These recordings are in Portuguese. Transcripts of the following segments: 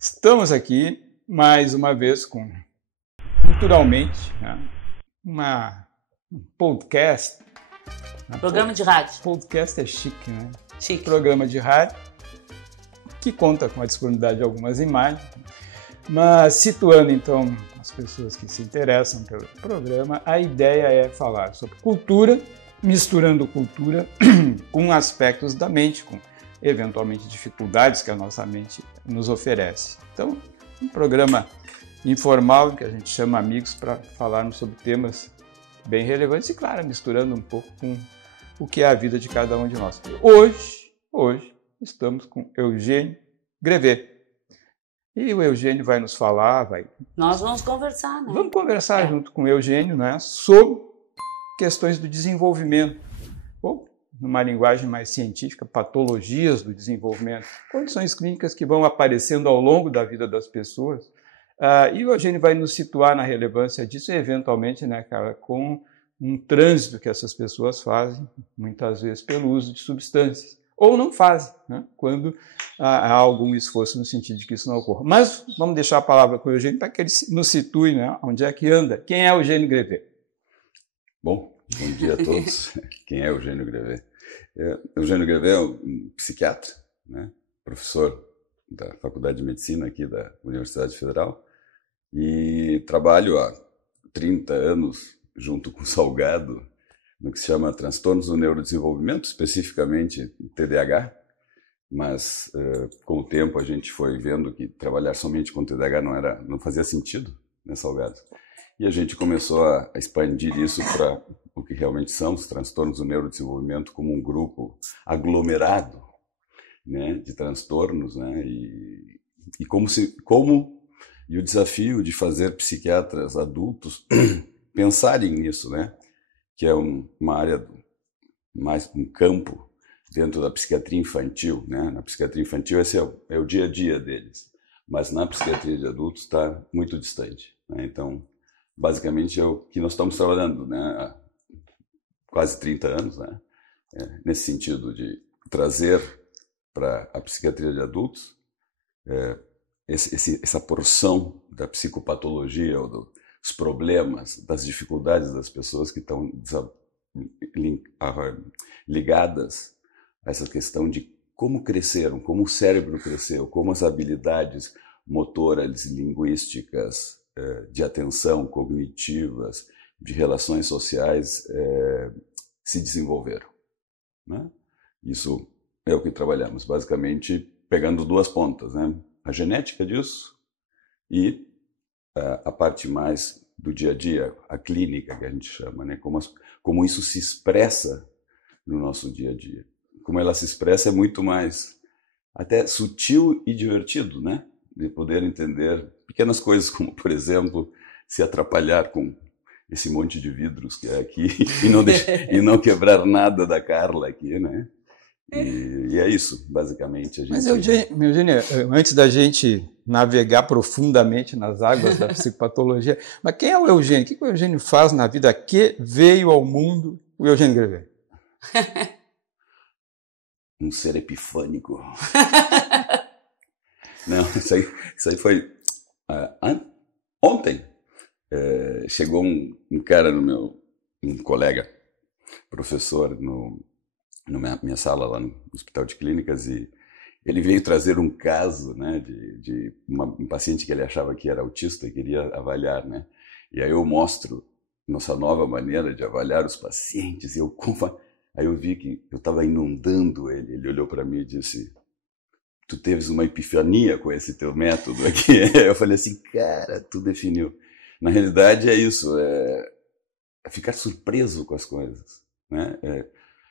Estamos aqui mais uma vez com Culturalmente, né? Um podcast. Programa de rádio. Podcast é chique, né? Chique. Programa de rádio que conta com a disponibilidade de algumas imagens, mas situando então as pessoas que se interessam pelo programa, a ideia é falar sobre cultura, misturando cultura com aspectos da mente, com eventualmente dificuldades que a nossa mente nos oferece. Então, um programa informal que a gente chama amigos para falarmos sobre temas bem relevantes e, claro, misturando um pouco com o que é a vida de cada um de nós. Hoje estamos com Eugênio Grevet. E o Eugênio vai nos falar, Nós vamos conversar, né? Vamos conversar junto com o Eugênio, né, sobre questões do desenvolvimento, ou, numa linguagem mais científica, patologias do desenvolvimento, condições clínicas que vão aparecendo ao longo da vida das pessoas. E o Eugênio vai nos situar na relevância disso, eventualmente, né, cara, com um trânsito que essas pessoas fazem, muitas vezes pelo uso de substâncias, ou não fazem, né, quando há algum esforço no sentido de que isso não ocorra. Mas vamos deixar a palavra com o Eugênio para que ele nos situe, né, onde é que anda. Quem é Eugênio Grevet? Bom dia a todos. Quem é Eugênio Grevet? Eugênio Grevet é um psiquiatra, né, professor da Faculdade de Medicina aqui da Universidade Federal, e trabalho há 30 anos junto com o Salgado no que se chama transtornos do neurodesenvolvimento, especificamente TDAH, mas com o tempo a gente foi vendo que trabalhar somente com TDAH não fazia sentido, né, Salgado? E a gente começou a expandir isso para o que realmente são os transtornos do neurodesenvolvimento como um grupo aglomerado, né, de transtornos, né, e o desafio de fazer psiquiatras adultos pensarem nisso, né, que é uma área mais um campo dentro da psiquiatria infantil, né? Na psiquiatria infantil esse é o dia a dia deles, mas na psiquiatria de adultos está muito distante, né? Então, basicamente é o que nós estamos trabalhando, né, há quase 30 anos, né, nesse sentido de trazer para a psiquiatria de adultos essa porção da psicopatologia ou dos problemas, das dificuldades das pessoas que estão ligadas a essa questão de como cresceram, como o cérebro cresceu, como as habilidades motoras, linguísticas, de atenção, cognitivas, de relações sociais se desenvolveram, né? Isso é o que trabalhamos, basicamente pegando duas pontas, né? A genética disso e a parte mais do dia a dia, a clínica que a gente chama, né? Como isso se expressa no nosso dia a dia. Como ela se expressa é muito mais até sutil e divertido, né? De poder entender pequenas coisas como, por exemplo, se atrapalhar com esse monte de vidros que é aqui e não quebrar nada da Carla aqui, né? E é isso, basicamente. Mas, Eugênio, antes da gente navegar profundamente nas águas da psicopatologia, mas quem é o Eugênio? O que o Eugênio faz na vida? Que veio ao mundo o Eugênio Grevet? Um ser epifânico. Não, isso aí foi ontem. Chegou um cara um colega, professor, na minha sala lá no Hospital de Clínicas, e ele veio trazer um caso, né, de um paciente que ele achava que era autista e queria avaliar, né? E aí eu mostro nossa nova maneira de avaliar os pacientes, e aí eu vi que eu estava inundando ele. Ele olhou para mim e disse: "Tu teves uma epifania com esse teu método aqui?" Eu falei assim: "Cara, tu definiu." Na realidade é isso, é ficar surpreso com as coisas, né?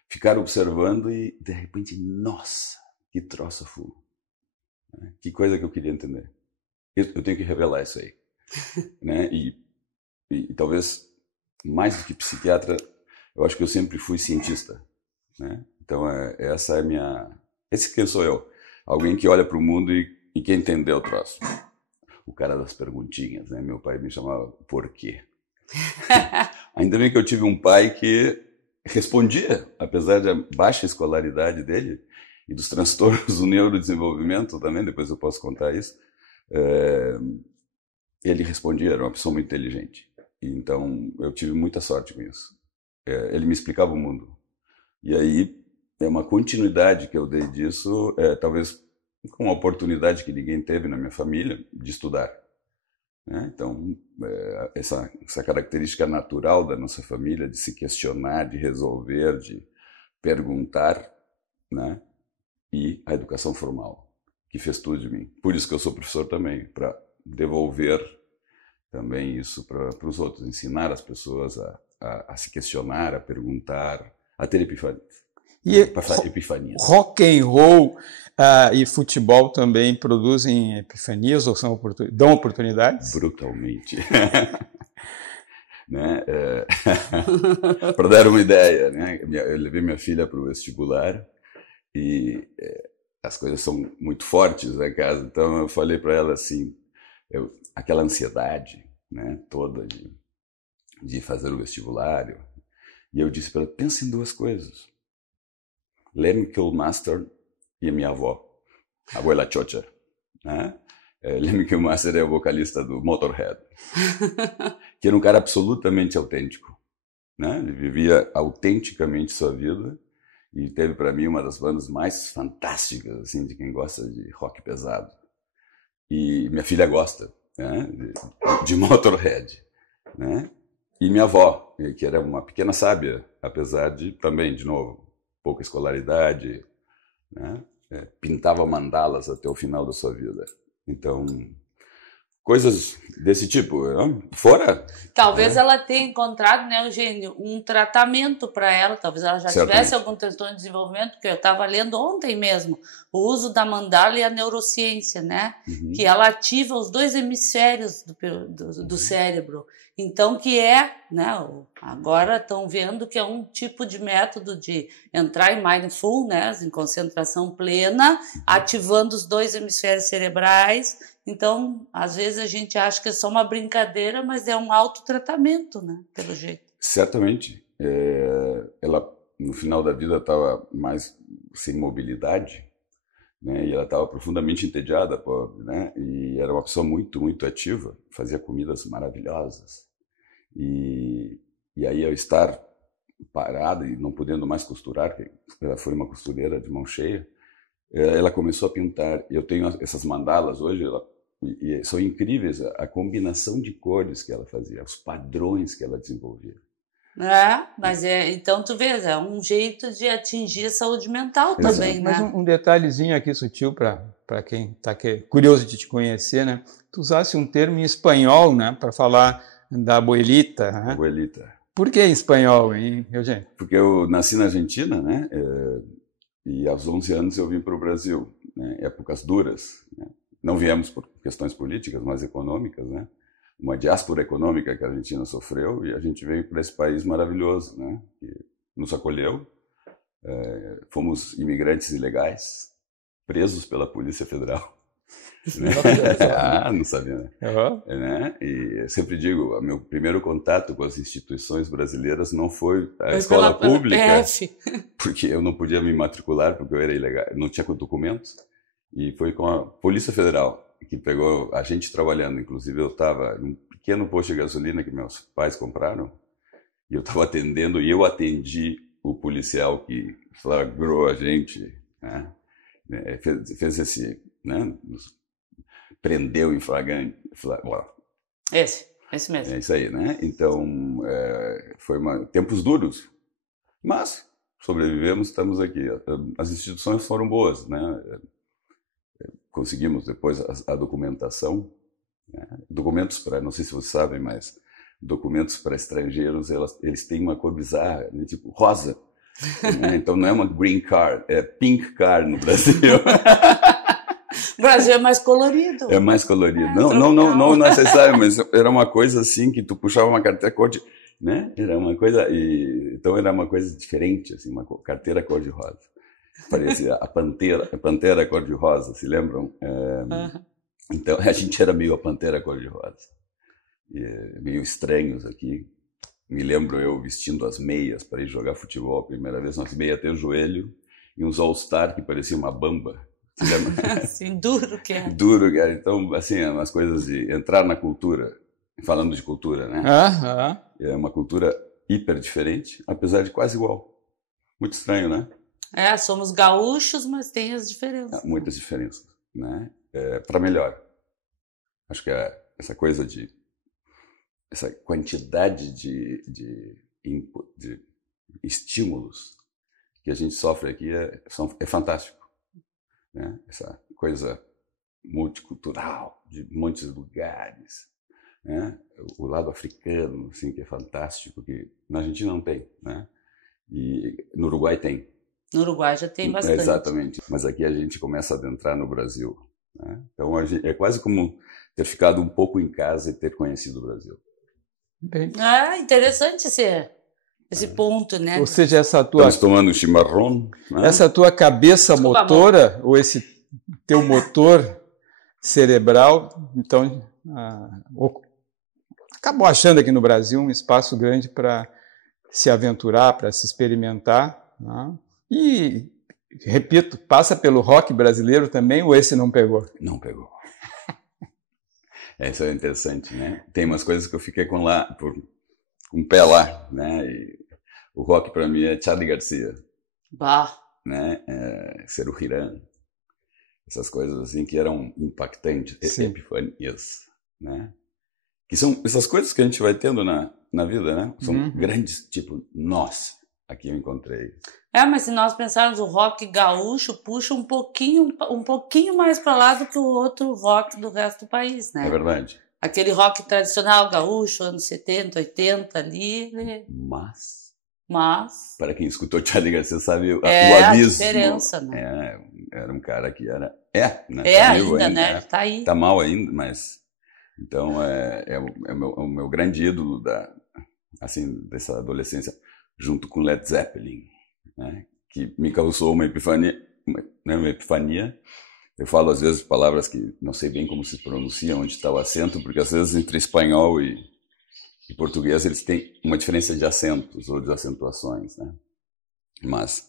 Ficar observando e, de repente, nossa, que troço full. Que coisa que eu queria entender. Eu tenho que revelar isso aí. Né? E talvez, mais do que psiquiatra, eu acho que eu sempre fui cientista. Né? Então, essa é esse que sou eu. Alguém que olha para o mundo e quer entender o troço. O cara das perguntinhas, né? Meu pai me chamava por quê? Ainda bem que eu tive um pai que respondia, apesar da baixa escolaridade dele e dos transtornos do neurodesenvolvimento também, depois eu posso contar isso, Ele respondia, era uma pessoa muito inteligente. Então, eu tive muita sorte com isso. Ele me explicava o mundo. E aí, é uma continuidade que eu dei disso, talvez com uma oportunidade que ninguém teve na minha família, de estudar. Né? Então, essa característica natural da nossa família, de se questionar, de resolver, de perguntar, né? E a educação formal, que fez tudo de mim. Por isso que eu sou professor também, para devolver também isso para os outros, ensinar as pessoas a se questionar, a perguntar, a ter epifanias. E rock and roll e futebol também produzem epifanias ou dão oportunidades? Brutalmente. Né? Para dar uma ideia, né? Eu levei minha filha para o vestibular e as coisas são muito fortes na casa, então eu falei para ela assim, aquela ansiedade, né, toda de fazer o vestibular, e eu disse para ela, pensa em duas coisas, Lemmy Kilmaster e a minha avó, a abuela Chocha, né? Lemmy Kilmaster é o vocalista do Motorhead, que era um cara absolutamente autêntico, né? Ele vivia autenticamente sua vida e teve para mim uma das bandas mais fantásticas, assim, de quem gosta de rock pesado. E minha filha gosta, né, de Motorhead, né? E minha avó, que era uma pequena sábia, apesar de também, de novo, pouca escolaridade, né? Pintava mandalas até o final da sua vida. Então, coisas desse tipo. Fora... Talvez ela tenha encontrado, né, Eugênio, um tratamento para ela. Talvez ela já tivesse algum transtorno de desenvolvimento, que eu estava lendo ontem mesmo, o uso da mandala e a neurociência, né? Uhum. Que ela ativa os dois hemisférios do cérebro. Então, que né, agora estão vendo que é um tipo de método de entrar em mindfulness, em concentração plena, ativando os dois hemisférios cerebrais. Então, às vezes a gente acha que é só uma brincadeira, mas é um autotratamento, né, pelo jeito. Certamente. Ela, no final da vida, estava mais sem mobilidade, né, e ela estava profundamente entediada, pobre, né, e era uma pessoa muito, muito ativa, fazia comidas maravilhosas. E aí, ao estar parada e não podendo mais costurar, porque ela foi uma costureira de mão cheia, ela começou a pintar. Eu tenho essas mandalas hoje, e são incríveis a combinação de cores que ela fazia, os padrões que ela desenvolvia. Mas então tu vês, é um jeito de atingir a saúde mental também, mas né? Um detalhezinho aqui sutil para quem está curioso de te conhecer, né? Tu usasse um termo em espanhol, né, para falar da abuelita. Né? Abuelita. Por que em espanhol, hein, Eugênio? Porque eu nasci na Argentina, né? E aos 11 anos eu vim para o Brasil, né? Épocas duras, né? Não viemos por questões políticas, mas econômicas, né? Uma diáspora econômica que a Argentina sofreu e a gente veio para esse país maravilhoso, né? Que nos acolheu. Fomos imigrantes ilegais, presos pela Polícia Federal. Né? Não sabia, né? Uhum. Né? E eu sempre digo, o meu primeiro contato com as instituições brasileiras não foi a escola pública, porque eu não podia me matricular, porque eu era ilegal, não tinha documentos, e foi com a Polícia Federal, que pegou a gente trabalhando. Inclusive eu estava num pequeno posto de gasolina que meus pais compraram, e eu estava atendendo, e eu atendi o policial que flagrou a gente, né? Fez esse... Né? Prendeu em flagrante. Esse mesmo. É isso aí, né? Então, foi tempos duros, mas sobrevivemos, estamos aqui. As instituições foram boas, né? Conseguimos depois a documentação, né? Documentos para, não sei se vocês sabem, mas documentos para estrangeiros, eles têm uma cor bizarra, né? Tipo rosa. Né? Então não é uma green card, é pink card no Brasil. O Brasil é mais colorido. É mais colorido. Não necessário, mas era uma coisa assim que tu puxava uma carteira cor de, né? Era uma coisa então era uma coisa diferente, assim, uma carteira cor de rosa. Parecia a pantera cor de rosa, se lembram? Então a gente era meio a pantera cor de rosa, meio estranhos aqui. Me lembro eu vestindo as meias para ir jogar futebol a primeira vez, umas meias até o joelho e uns all-star que parecia uma bamba. Assim, duro que é. Duro, cara. Então, assim, é umas coisas de entrar na cultura, falando de cultura, né? É uma cultura hiper diferente, apesar de quase igual. Muito estranho, né? Somos gaúchos, mas tem as diferenças. Muitas diferenças, né? Para melhor. Acho que essa coisa essa quantidade de estímulos que a gente sofre aqui é fantástico, né? Essa coisa multicultural, de muitos lugares, né? O lado africano, assim, que é fantástico, que na Argentina não tem, né? E no Uruguai tem. No Uruguai já tem bastante. Exatamente, mas aqui a gente começa a adentrar no Brasil, né? Então é quase como ter ficado um pouco em casa e ter conhecido o Brasil. Bem. Interessante esse ponto, né? Ou seja, essa tua... Estamos tomando chimarrão, né? Essa tua cabeça motora, ou esse teu motor cerebral, então, acabou achando aqui no Brasil um espaço grande para se aventurar, para se experimentar, né? E, repito, passa pelo rock brasileiro também, ou esse não pegou? Não pegou. Isso é interessante, né? Tem umas coisas que eu fiquei com o pé lá, né? E o rock para mim é Charly Garcia, né? Serú Girán, essas coisas assim que eram impactantes, epifanias, né? Que são essas coisas que a gente vai tendo na vida, né? São grandes, tipo, nossa, aqui eu encontrei. Mas se nós pensarmos, o rock gaúcho puxa um pouquinho mais para lá do que o outro rock do resto do país, né? É verdade. Aquele rock tradicional gaúcho, anos 70, 80 ali. Mas para quem escutou Charly Garcia sabe o abismo. A diferença, né? Era um cara que era... né? Tá ainda, né? Ele tá aí. Tá mal ainda, mas... Então, é o meu grande ídolo dessa adolescência, junto com Led Zeppelin, né? Que me causou uma epifania. Eu falo, às vezes, palavras que não sei bem como se pronunciam, onde está o acento, porque, às vezes, entre espanhol e português, eles têm uma diferença de acentos ou de acentuações, né? Mas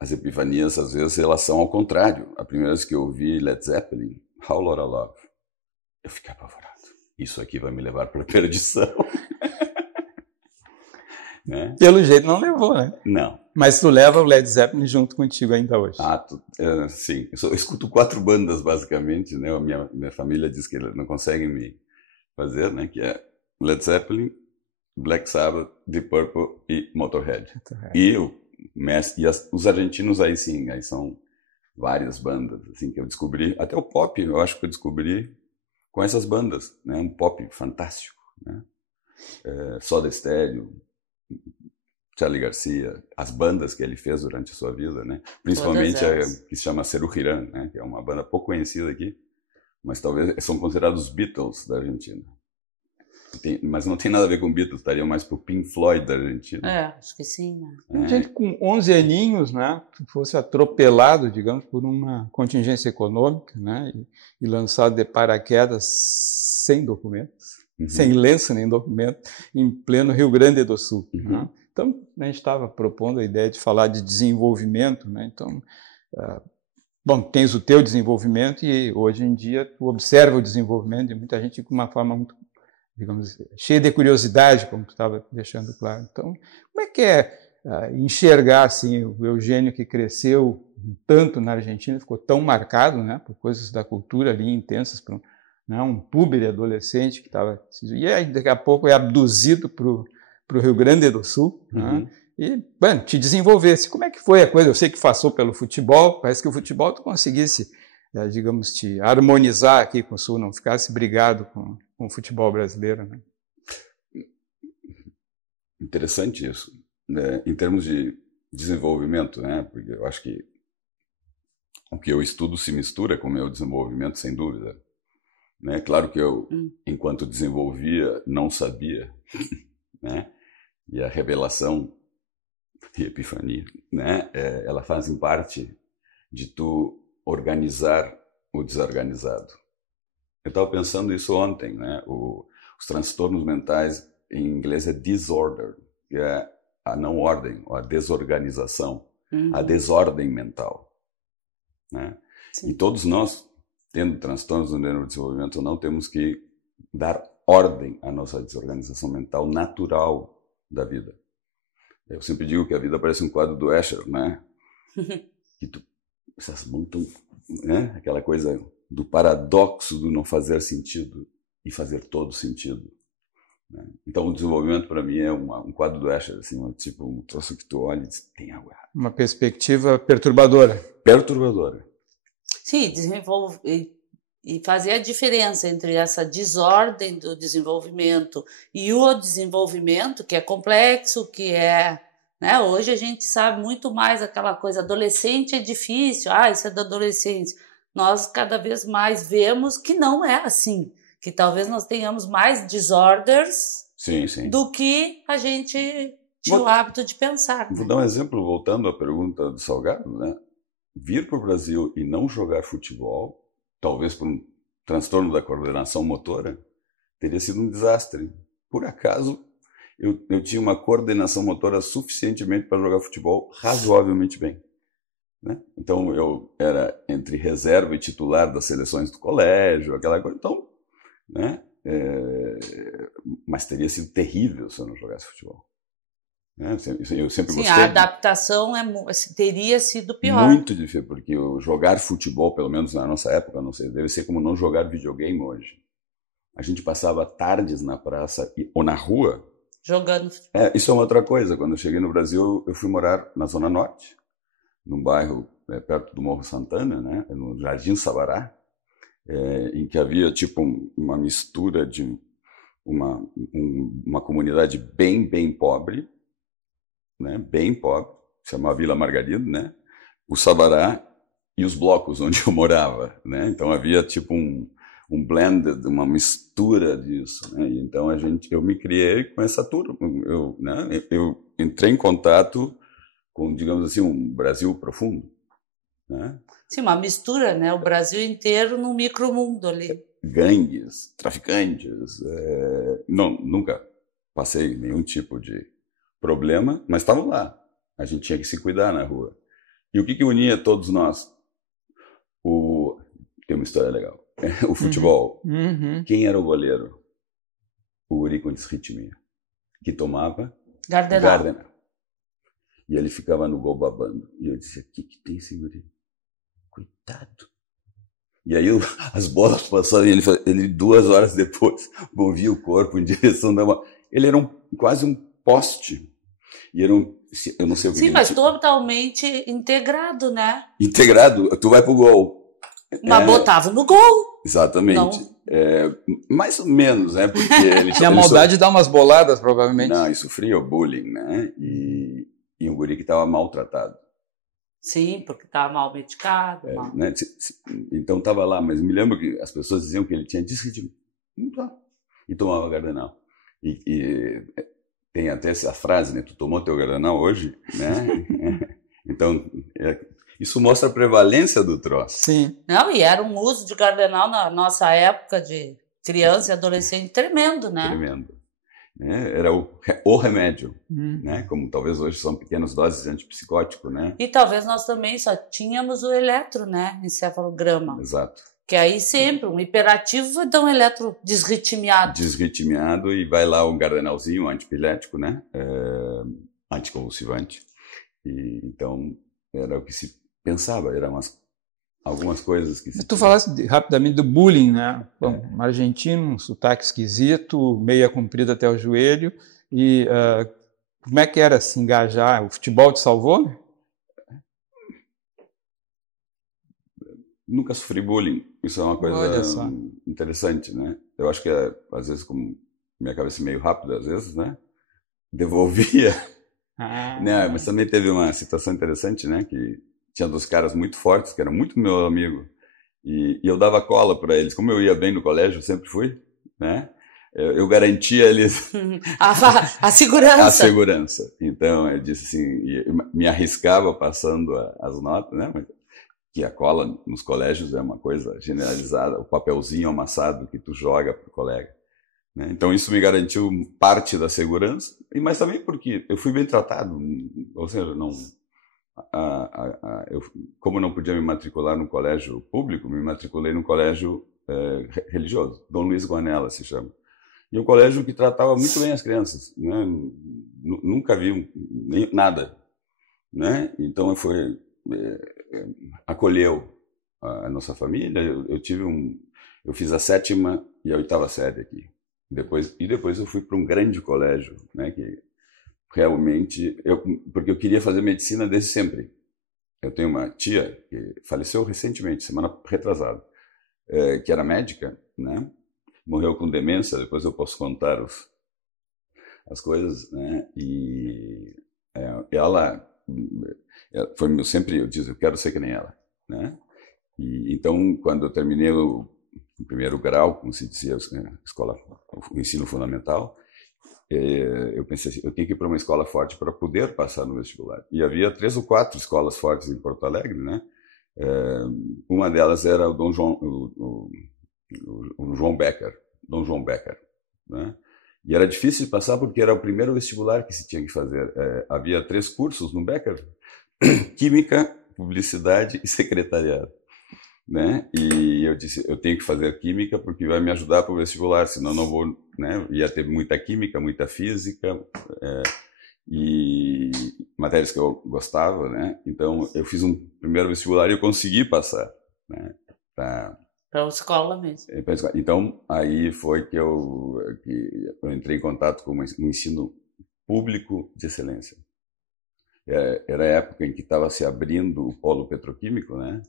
as epifanias, às vezes, elas são ao contrário. A primeira vez que eu ouvi Led Zeppelin, How Lotta Love, eu fiquei apavorado. Isso aqui vai me levar para a perdição. Né? Pelo jeito não levou, né? Não. Mas tu leva o Led Zeppelin junto contigo ainda hoje. Sim. Eu escuto 4 bandas, basicamente, né? A minha família diz que não consegue me fazer, né? Que é Led Zeppelin, Black Sabbath, Deep Purple e Motorhead. E os argentinos aí sim, aí são várias bandas assim, que eu descobri. Até o pop, eu acho que eu descobri com essas bandas, né? Um pop fantástico, né? Soda Stereo, Charly Garcia, as bandas que ele fez durante a sua vida, né? Principalmente a que se chama Serú Girán, né? Que é uma banda pouco conhecida aqui, mas talvez são considerados os Beatles da Argentina. Mas não tem nada a ver com Beatles, estaria mais pro Pink Floyd da Argentina. Acho que sim, né? Gente com 11 aninhos, né, que fosse atropelado, digamos, por uma contingência econômica, né, e lançado de paraquedas sem documentos, sem lenço nem documento, em pleno Rio Grande do Sul. Né? Então, a gente estava propondo a ideia de falar de desenvolvimento, né? Então, tens o teu desenvolvimento e hoje em dia tu observa o desenvolvimento de muita gente com uma forma muito, digamos, cheia de curiosidade, como tu estava deixando claro. Então, como é que enxergar assim, o Eugênio que cresceu tanto na Argentina, ficou tão marcado, né, por coisas da cultura ali intensas, por um púber adolescente que estava... E aí, daqui a pouco é abduzido para o Rio Grande do Sul, né, e, te desenvolvesse. Como é que foi a coisa? Eu sei que passou pelo futebol, parece que o futebol tu conseguisse, digamos, te harmonizar aqui com o Sul, não ficasse brigado com o futebol brasileiro, né? Interessante isso, né? Em termos de desenvolvimento, né? Porque eu acho que o que eu estudo se mistura com o meu desenvolvimento, sem dúvida, né? Claro que eu, enquanto desenvolvia, não sabia, né? E a revelação e epifania, né? Ela fazem parte de tu organizar o desorganizado. Eu estava pensando isso ontem, né? Os transtornos mentais, em inglês, é disorder, que é a não ordem, ou a desorganização, a desordem mental, né? E todos nós, tendo transtornos do neurodesenvolvimento ou não, temos que dar ordem à nossa desorganização mental natural da vida. Eu sempre digo que a vida parece um quadro do Escher, né? Que tu essas muito, né? Aquela coisa do paradoxo do não fazer sentido e fazer todo sentido. Né? Então, o desenvolvimento, para mim, é um quadro do Escher, assim, tipo um troço que tu olha e diz, tem algo errado. Uma perspectiva perturbadora. Perturbadora. Sim, desenvolver e fazer a diferença entre essa desordem do desenvolvimento e o desenvolvimento, que é complexo, que é... Né? Hoje a gente sabe muito mais aquela coisa, adolescente é difícil, isso é da adolescência. Nós cada vez mais vemos que não é assim, que talvez nós tenhamos mais disorders do que a gente tinha o hábito de pensar. Vou dar um exemplo, voltando à pergunta do Salgado, né? Vir para o Brasil e não jogar futebol, talvez por um transtorno da coordenação motora, teria sido um desastre. Por acaso, eu tinha uma coordenação motora suficientemente para jogar futebol razoavelmente bem. Né? Então, eu era entre reserva e titular das seleções do colégio, aquela coisa. Então, né? Mas teria sido terrível se eu não jogasse futebol. Né? Eu sempre gostei. A adaptação teria sido pior. Muito difícil, porque jogar futebol, pelo menos na nossa época, não sei, deve ser como não jogar videogame hoje. A gente passava tardes na praça ou na rua jogando. Isso é uma outra coisa. Quando eu cheguei no Brasil, eu fui morar na Zona Norte, num bairro perto do Morro Santana, né, no Jardim Sabará, em que havia tipo uma mistura de uma comunidade bem pobre, né, bem pobre, se chamava Vila Margarida, né, o Sabará e os blocos onde eu morava. Né, então havia tipo um blended, uma mistura disso, né? Então eu me criei com essa turma, eu entrei em contato com, digamos assim, um Brasil profundo, né? Sim, uma mistura, né? O Brasil inteiro num micromundo ali. Gangues, traficantes, nunca passei nenhum tipo de problema, mas estavam lá. A gente tinha que se cuidar na rua. E o que unia todos nós? Tem uma história legal. O futebol. Uhum. Quem era o goleiro? O guri com disritmia, que tomava Gardenal. E ele ficava no gol babando. E eu disse, o que tem esse guri? Coitado. E aí as bolas passaram e ele 2 horas depois movia o corpo em direção da bola. Ele era quase um poste. E era eu não sei o que. Sim, mas totalmente integrado, né? Integrado, tu vai pro gol. Mas botava no gol. Exatamente. Mais ou menos, né? Porque ele tinha maldade de dar umas boladas, provavelmente. Não, e sofria o bullying, né? E um guri que estava maltratado. Sim, porque estava mal medicado. Né? Então estava lá, mas me lembro que as pessoas diziam que ele tinha disritmia. E tomava Gardenal. E tem até essa frase, né? Tu tomou teu Gardenal hoje, né? Então... Isso mostra a prevalência do troço. Sim. Não, e era um uso de Gardenal na nossa época de criança e adolescente tremendo, né? Tremendo. Era o remédio, né? Como talvez hoje são pequenas doses de antipsicótico, né? E talvez nós também só tínhamos o eletro, né? Encefalograma. Exato. Que aí sempre, um hiperativo vai dar um eletro desritmiado. Desritmiado e vai lá um Gardenalzinho, um antipilético, né? Anticonvulsivante. E então era o que se pensava, eram algumas coisas que... Tu falaste rapidamente do bullying, né? Bom, um argentino, um sotaque esquisito, meia comprida até o joelho. E como é que era se engajar? O futebol te salvou? Nunca sofri bullying. Isso é uma coisa interessante, né? Eu acho que, às vezes, como minha cabeça é meio rápida, às vezes, né? Devolvia. Né? Mas também teve uma situação interessante, né? Que tinha 2 caras muito fortes, que eram muito meu amigo, e eu dava cola para eles. Como eu ia bem no colégio, eu sempre fui, né? Eu garantia eles a segurança. A segurança. Então, eu disse assim, me arriscava passando as notas, né? Que a cola nos colégios é uma coisa generalizada, o papelzinho amassado que tu joga pro colega. Né? Então, isso me garantiu parte da segurança, mas também porque eu fui bem tratado, ou seja, não... como não podia me matricular no colégio público, me matriculei no colégio religioso, Dom Luiz Guanella se chama. E um colégio que tratava muito bem as crianças, né? Nunca vi nada, né? Então acolheu a nossa família. Eu fiz a 7ª e a 8ª série aqui. Depois eu fui para um grande colégio, né? Que realmente porque eu queria fazer medicina desde sempre. Eu tenho uma tia que faleceu recentemente, semana retrasada, que era médica, né? Morreu com demência. Depois eu posso contar as coisas, né? E ela foi sempre, eu disse, eu quero ser que nem ela, né? E então, quando eu terminei o primeiro grau, como se dizia, o ensino fundamental, eu pensei assim, eu tenho que ir para uma escola forte para poder passar no vestibular. E havia 3 ou 4 escolas fortes em Porto Alegre, né? Uma delas era o Dom João Becker, né? E era difícil de passar porque era o primeiro vestibular que se tinha que fazer. Havia 3 cursos no Becker: Química, Publicidade e Secretariado, né? E eu disse, eu tenho que fazer Química porque vai me ajudar para o vestibular, senão não vou, né? Ia ter muita Química, muita Física, e matérias que eu gostava, né? Então eu fiz um primeiro vestibular e eu consegui passar, né? Para a escola mesmo. Então aí foi que eu entrei em contato com o ensino público de excelência. Era a época em que estava se abrindo o polo petroquímico, né?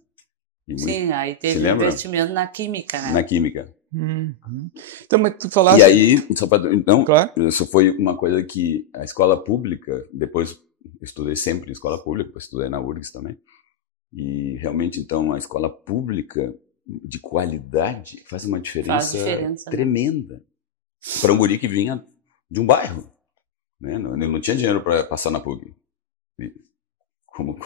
Sim, aí teve investimento na química, né? Na química. Uhum. Então, mas tu falaste... E aí, então, claro. Isso foi uma coisa que a escola pública, depois eu estudei sempre em escola pública, estudei na URGS também, e realmente, então, a escola pública de qualidade faz uma diferença, tremenda, né? Para um guri que vinha de um bairro, né? Eu não tinha dinheiro para passar na PUC, como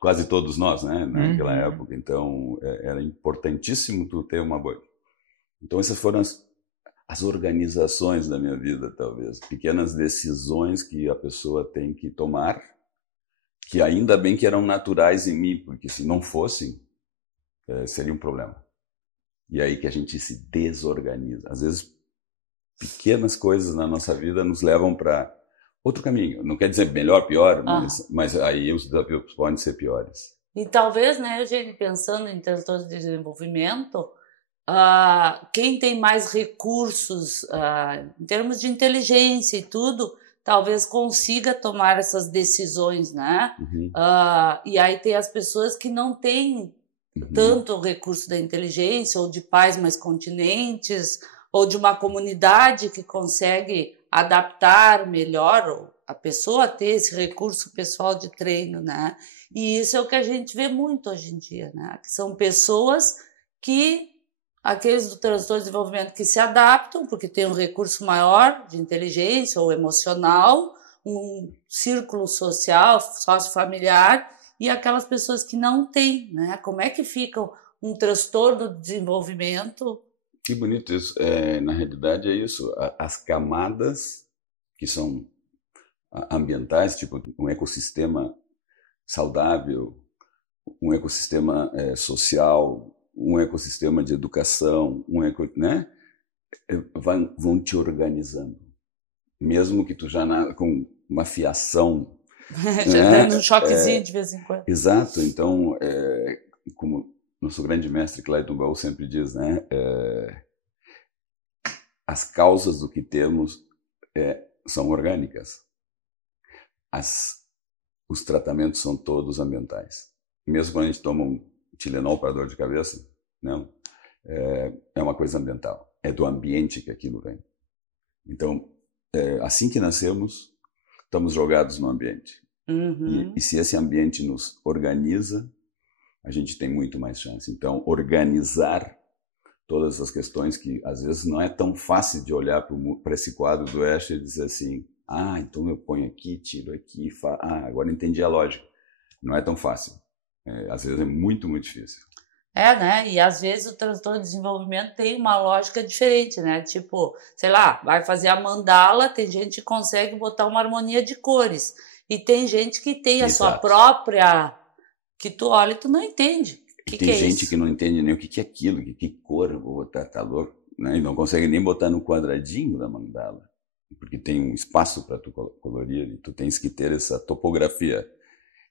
quase todos nós, né? Naquela época. Então, era importantíssimo tu ter uma boa. Então, essas foram as organizações da minha vida, talvez. Pequenas decisões que a pessoa tem que tomar, que ainda bem que eram naturais em mim, porque se não fossem, seria um problema. E aí que a gente se desorganiza. Às vezes, pequenas coisas na nossa vida nos levam para outro caminho. Não quer dizer melhor, pior, mas aí os desafios podem ser piores. E talvez, né, Eugênio, pensando em tratores de desenvolvimento, quem tem mais recursos em termos de inteligência e tudo, talvez consiga tomar essas decisões, né? E aí tem as pessoas que não têm tanto recurso da inteligência, ou de pais mais continentes, ou de uma comunidade que consegue adaptar melhor a pessoa a ter esse recurso pessoal de treino, né? E isso é o que a gente vê muito hoje em dia, né? Que são pessoas aqueles do transtorno de desenvolvimento que se adaptam porque tem um recurso maior de inteligência ou emocional, um círculo social, sócio-familiar, e aquelas pessoas que não têm, né? Como é que fica um transtorno de desenvolvimento? Que bonito isso. Na realidade é isso. As camadas que são ambientais, tipo um ecossistema saudável, um ecossistema social, um ecossistema de educação, né? Vão te organizando. Mesmo que tu já com uma fiação, já né? Dando um choquezinho de vez em quando. Exato. Então, como nosso grande mestre Clayton Baú sempre diz, né? As causas do que temos são orgânicas. Os tratamentos são todos ambientais. Mesmo quando a gente toma um Tilenol para dor de cabeça, não, é uma coisa ambiental. É do ambiente que aquilo vem. Então, assim que nascemos, estamos jogados no ambiente. E se esse ambiente nos organiza, a gente tem muito mais chance. Então, organizar todas as questões que, às vezes, não é tão fácil de olhar para esse quadro do Escher e dizer assim, então eu ponho aqui, tiro aqui, agora entendi a lógica. Não é tão fácil. Às vezes é muito, muito difícil. Né? E às vezes o transtorno de desenvolvimento tem uma lógica diferente, né? Tipo, sei lá, vai fazer a mandala, tem gente que consegue botar uma harmonia de cores. E tem gente que tem a sua Exato. própria... que tu olha e tu não entende. Tem que é gente isso? que não entende nem o que é aquilo, que cor eu vou botar, tá louco? Né? E não consegue nem botar no quadradinho da mandala, porque tem um espaço para tu colorir e tu tens que ter essa topografia.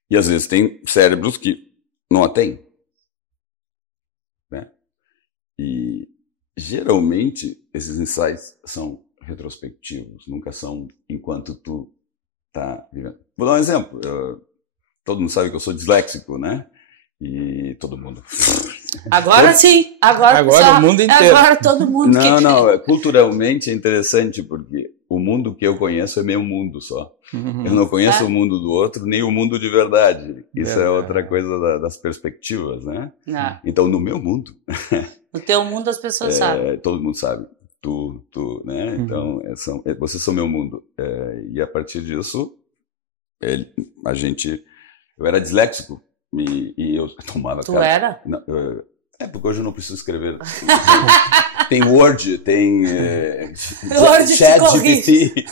E às vezes tem cérebros que não a têm. Né? E geralmente esses ensaios são retrospectivos, nunca são enquanto tu tá vivendo. Vou dar um exemplo. Todo mundo sabe que eu sou disléxico, né? E todo mundo... Agora sim, agora o mundo inteiro. Agora todo mundo Não, culturalmente é interessante, porque o mundo que eu conheço é meu mundo só. Eu não conheço o mundo do outro, nem o mundo de verdade. Isso é outra coisa das perspectivas, né? Então, no meu mundo... No teu mundo as pessoas sabem. Todo mundo sabe. Tu, né? Então, vocês são meu mundo. E a partir disso, eu era disléxico. E eu tomava... Tu era? Não, porque hoje eu não preciso escrever. Tem Word, tem ChatGPT.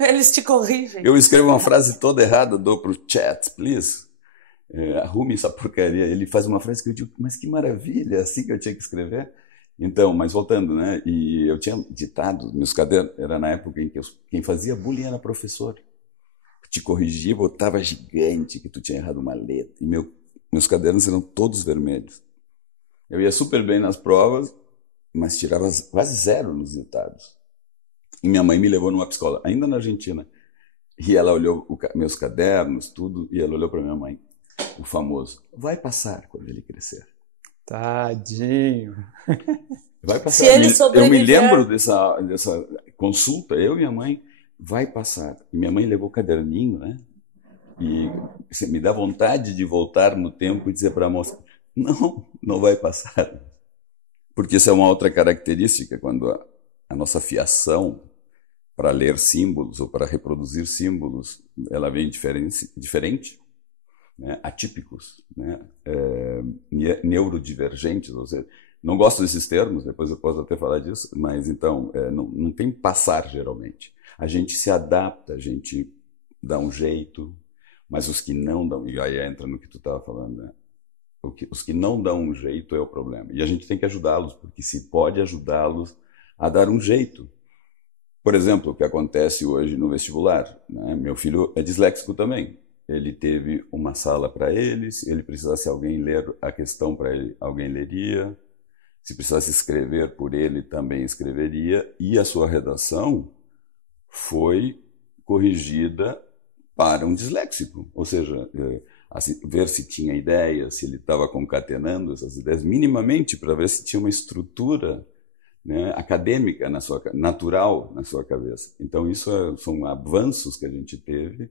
Eles te corrigem. Eu escrevo uma frase toda errada, dou pro chat, please. Arrume essa porcaria. Ele faz uma frase que eu digo, mas que maravilha, é assim que eu tinha que escrever. Então, mas voltando, né? E eu tinha ditado, meus cadernos, era na época em que quem fazia bullying era professor. Te corrigia, botava gigante que tu tinha errado uma letra. E meus cadernos eram todos vermelhos. Eu ia super bem nas provas, mas tirava quase 0 nos ditados. E minha mãe me levou numa psicóloga, ainda na Argentina. E ela olhou meus cadernos, tudo, e ela olhou para minha mãe, o famoso, vai passar quando ele crescer. Tadinho. Vai passar. Se ele sobreviver... Eu me lembro dessa consulta, eu e minha mãe, vai passar. E minha mãe levou o caderninho, né? E me dá vontade de voltar no tempo e dizer para a moça, não vai passar. Porque isso é uma outra característica, quando a nossa fiação para ler símbolos ou para reproduzir símbolos, ela vem diferente, né? Atípicos, né? Neurodivergentes, ou seja, não gosto desses termos, depois eu posso até falar disso, mas então, não tem passar geralmente. A gente se adapta, a gente dá um jeito, mas os que não dão, e aí entra no que tu estava falando, né? Os que não dão um jeito é o problema. E a gente tem que ajudá-los, porque se pode ajudá-los a dar um jeito. Por exemplo, o que acontece hoje no vestibular, né? Meu filho é disléxico também. Ele teve uma sala para ele, se ele precisasse alguém ler a questão para ele, alguém leria. Se precisasse escrever por ele, também escreveria. E a sua redação foi corrigida para um disléxico, ou seja, ver se tinha ideias, se ele estava concatenando essas ideias minimamente para ver se tinha uma estrutura, né, acadêmica, natural na sua cabeça. Então isso são avanços que a gente teve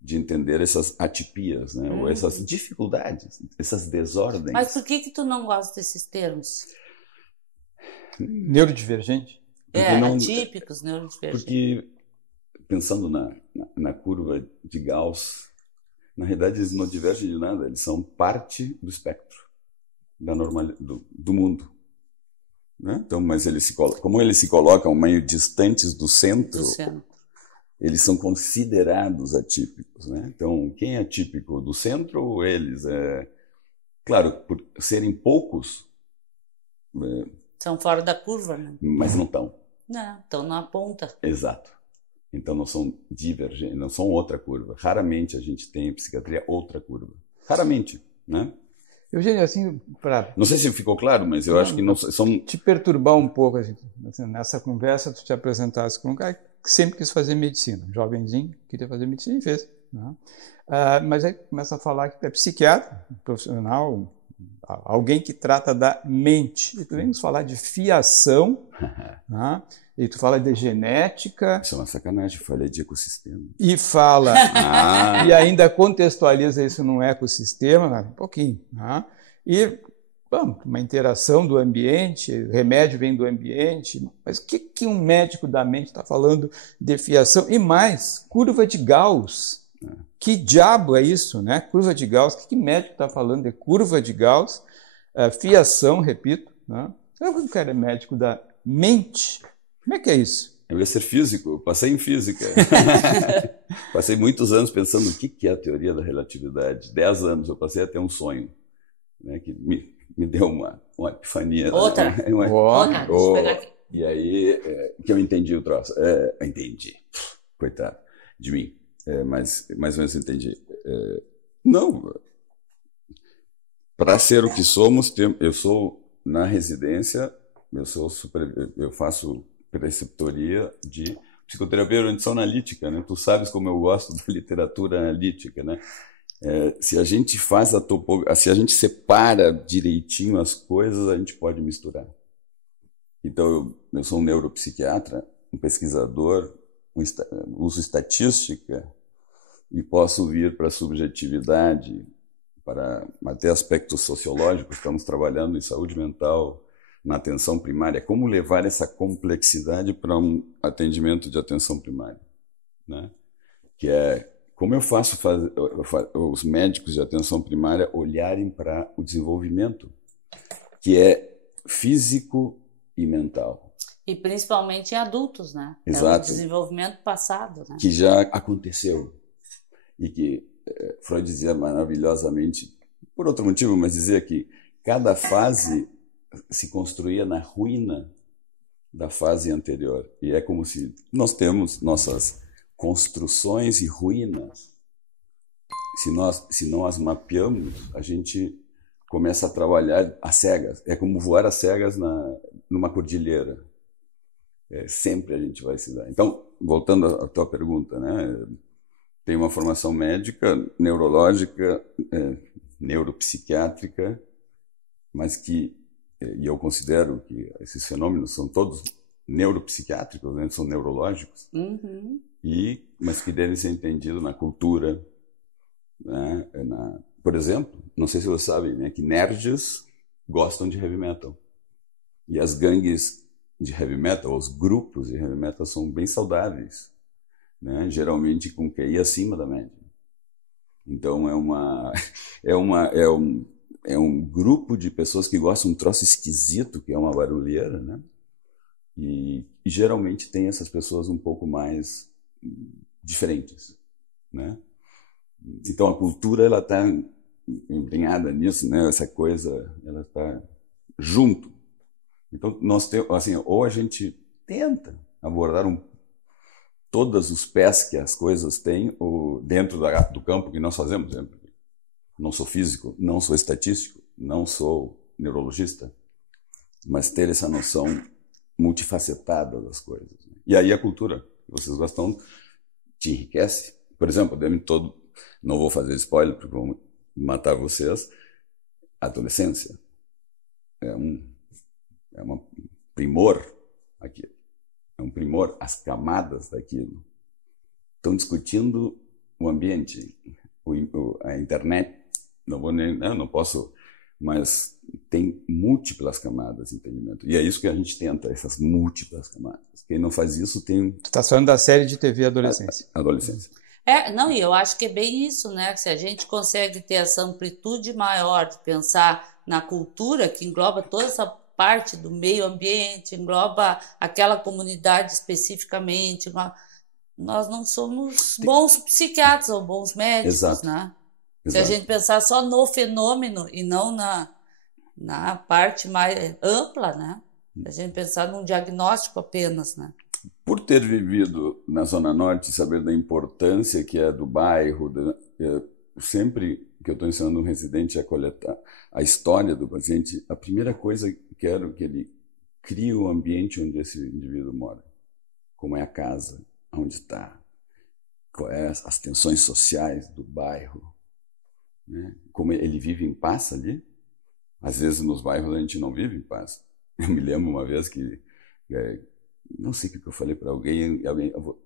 de entender essas atipias, né, ou essas dificuldades, essas desordens. Mas por que tu não gosta desses termos? Neurodivergente? Atípicos, neurodivergentes. Porque, pensando na curva de Gauss, na realidade eles não divergem de nada, eles são parte do espectro do mundo. Né? Então, mas como eles se colocam meio distantes do centro, eles são considerados atípicos. Né? Então, quem é atípico do centro ou eles? Claro, por serem poucos... são fora da curva, né? Mas não estão. Não, estão na ponta. Exato. Então não são divergentes, não são outra curva. Raramente a gente tem em psiquiatria outra curva. Raramente, né? Eugênio, assim, Não sei se ficou claro, mas eu acho que não são... Te perturbar um pouco, assim, nessa conversa, tu te apresentasse com um cara que sempre quis fazer medicina. Um jovenzinho, queria fazer medicina e fez. Né? Mas aí começa a falar que é psiquiatra, profissional, alguém que trata da mente. E tu vem nos falar de fiação, né? E tu fala de genética. Isso é uma sacanagem, falei de ecossistema. E fala, e ainda contextualiza isso num ecossistema, né? Um pouquinho. Né? E, bom, uma interação do ambiente, o remédio vem do ambiente, mas o que um médico da mente está falando de fiação? E mais, curva de Gauss. Que diabo é isso, né? Curva de Gauss, o que médico está falando de curva de Gauss? Fiação, repito. Né? Eu quero médico da mente. Como é que é isso? Eu ia ser físico, eu passei em física. Passei muitos anos pensando o que é a teoria da relatividade. 10 anos eu passei a ter um sonho, né, que me deu uma epifania. Outra? Né? Outra, deixa eu pegar aqui. E aí que eu entendi o troço. Entendi. Coitado de mim. Mas mais ou menos entendi. Não. Para ser o que somos, eu sou na residência, eu faço preceptoria de psicoterapia e orientação analítica, né? Tu sabes como eu gosto da literatura analítica, né? Se a gente faz se a gente separa direitinho as coisas, a gente pode misturar. Então, eu sou um neuropsiquiatra, um pesquisador, uso estatística e posso vir para a subjetividade, para até aspectos sociológicos. Estamos trabalhando em saúde mental, na atenção primária. Como levar essa complexidade para um atendimento de atenção primária, né? Que é como eu faço os médicos de atenção primária olharem para o desenvolvimento, que é físico e mental. E principalmente em adultos, né? Exato. É o desenvolvimento passado, né? Que já aconteceu. E que Freud dizia maravilhosamente, por outro motivo, mas dizia que cada fase se construía na ruína da fase anterior. E é como se nós temos nossas construções e ruínas. Se não as mapeamos, a gente começa a trabalhar às cegas. É como voar às cegas numa cordilheira. Sempre a gente vai se dar. Então, voltando à tua pergunta, né? Tem uma formação médica, neurológica, neuropsiquiátrica, mas e eu considero que esses fenômenos são todos neuropsiquiátricos, né? São neurológicos, mas que devem ser entendidos na cultura, né? Por exemplo, não sei se você sabe, né, que nerds gostam de heavy metal. E as gangues de heavy metal, os grupos de heavy metal são bem saudáveis, né? Geralmente com QI acima da média. Então é um grupo de pessoas que gostam de um troço esquisito, que é uma barulheira, né? E geralmente tem essas pessoas um pouco mais diferentes, né? Então a cultura ela está embrenhada nisso, né? Essa coisa ela está junto. Então nós temos, assim, ou a gente tenta abordar todos os pés que as coisas têm dentro do campo que nós fazemos. Não sou físico, não sou estatístico, não sou neurologista, mas ter essa noção multifacetada das coisas. E aí a cultura que vocês gostam te enriquece. Por exemplo, não vou fazer spoiler porque vou matar vocês. A adolescência é um primor aqui. É um primor, as camadas daquilo. Estão discutindo o ambiente, a internet, não posso, mas tem múltiplas camadas de entendimento. E é isso que a gente tenta, essas múltiplas camadas. Quem não faz isso tem... Tu está falando da série de TV Adolescência. Adolescência. E eu acho que é bem isso, né? Se a gente consegue ter essa amplitude maior de pensar na cultura, que engloba toda essa parte do meio ambiente, engloba aquela comunidade especificamente. Nós não somos bons psiquiatras ou bons médicos, Exato. né? Exato. Se a gente pensar só no fenômeno e não na parte mais ampla, né? Se a gente pensar num diagnóstico apenas, né? Por ter vivido na Zona Norte e saber da importância que é do bairro, sempre que eu estou ensinando um residente a coletar a história do paciente, a primeira coisa que quero que ele crie o ambiente onde esse indivíduo mora. Como é a casa, onde está, quais as tensões sociais do bairro, né? Como ele vive em paz ali. Às vezes nos bairros a gente não vive em paz. Eu me lembro uma vez que, não sei o que eu falei para alguém, eu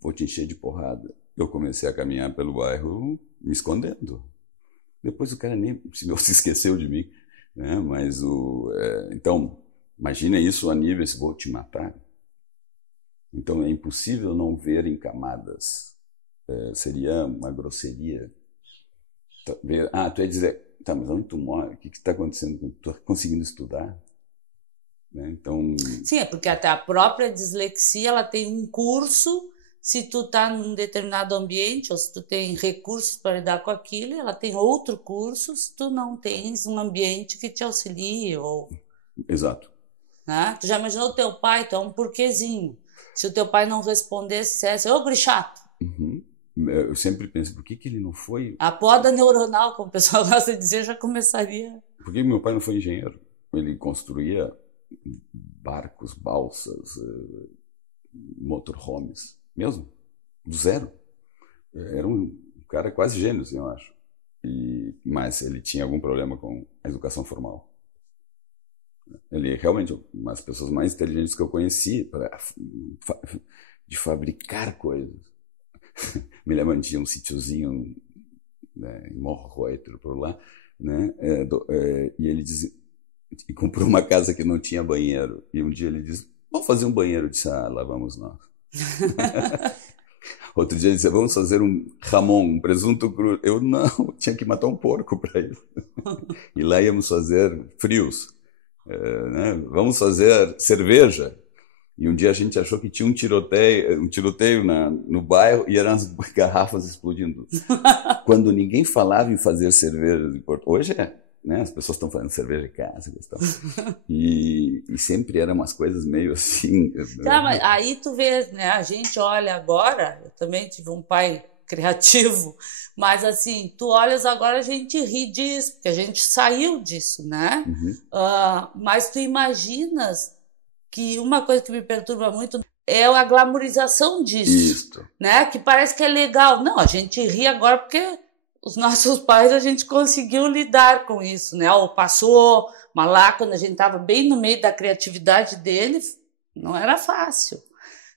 vou te encher de porrada. Eu comecei a caminhar pelo bairro me escondendo. Depois o cara nem se esqueceu de mim, né? Mas então, imagina isso a nível, se vou te matar. Então é impossível não ver em camadas. Seria uma grosseria. Tu ia dizer, tá, mas onde tu mora? O que está acontecendo? Tu está conseguindo estudar? né? Então... Sim, é porque até a própria dislexia, ela tem um curso, se tu está num determinado ambiente, ou se tu tem recursos para lidar com aquilo, ela tem outro curso se tu não tens um ambiente que te auxilie. Exato. Né? Tu já imaginou o teu pai, tu é um porquezinho. Se o teu pai não respondesse, dissesse, ô guri chato. Uhum. Eu sempre penso, por que ele não foi... A poda neuronal, como o pessoal gosta de dizer, já começaria... Por que meu pai não foi engenheiro? Ele construía barcos, balsas, motorhomes, mesmo, do zero. Era um cara quase gênio, assim, eu acho. Mas ele tinha algum problema com a educação formal. Ele realmente uma das pessoas mais inteligentes que eu conheci de fabricar coisas. Me lembro, tinha um sítiozinho, né, em Morro Reuter, por lá, né, e ele dizia, e comprou uma casa que não tinha banheiro. E um dia ele disse, vamos fazer um banheiro. Eu disse, lá vamos nós. Outro dia ele disse, vamos fazer um Ramon, um presunto cru. Eu não, tinha que matar um porco para isso. E lá íamos fazer frios. Né? Vamos fazer cerveja. E um dia a gente achou que tinha um tiroteio no bairro e eram as garrafas explodindo. Quando ninguém falava em fazer cerveja de Porto. Hoje né? As pessoas estão fazendo cerveja em casa. E sempre eram umas coisas meio assim. Tá, mas aí tu vê, né? A gente olha agora, eu também tive um pai criativo, mas assim, tu olhas agora, a gente ri disso, porque a gente saiu disso, né? Uhum. Mas tu imaginas que uma coisa que me perturba muito é a glamorização disso. Isso. Né? Que parece que é legal. Não, a gente ri agora porque os nossos pais, a gente conseguiu lidar com isso, né? Ou passou, mas lá quando a gente estava bem no meio da criatividade deles, não era fácil,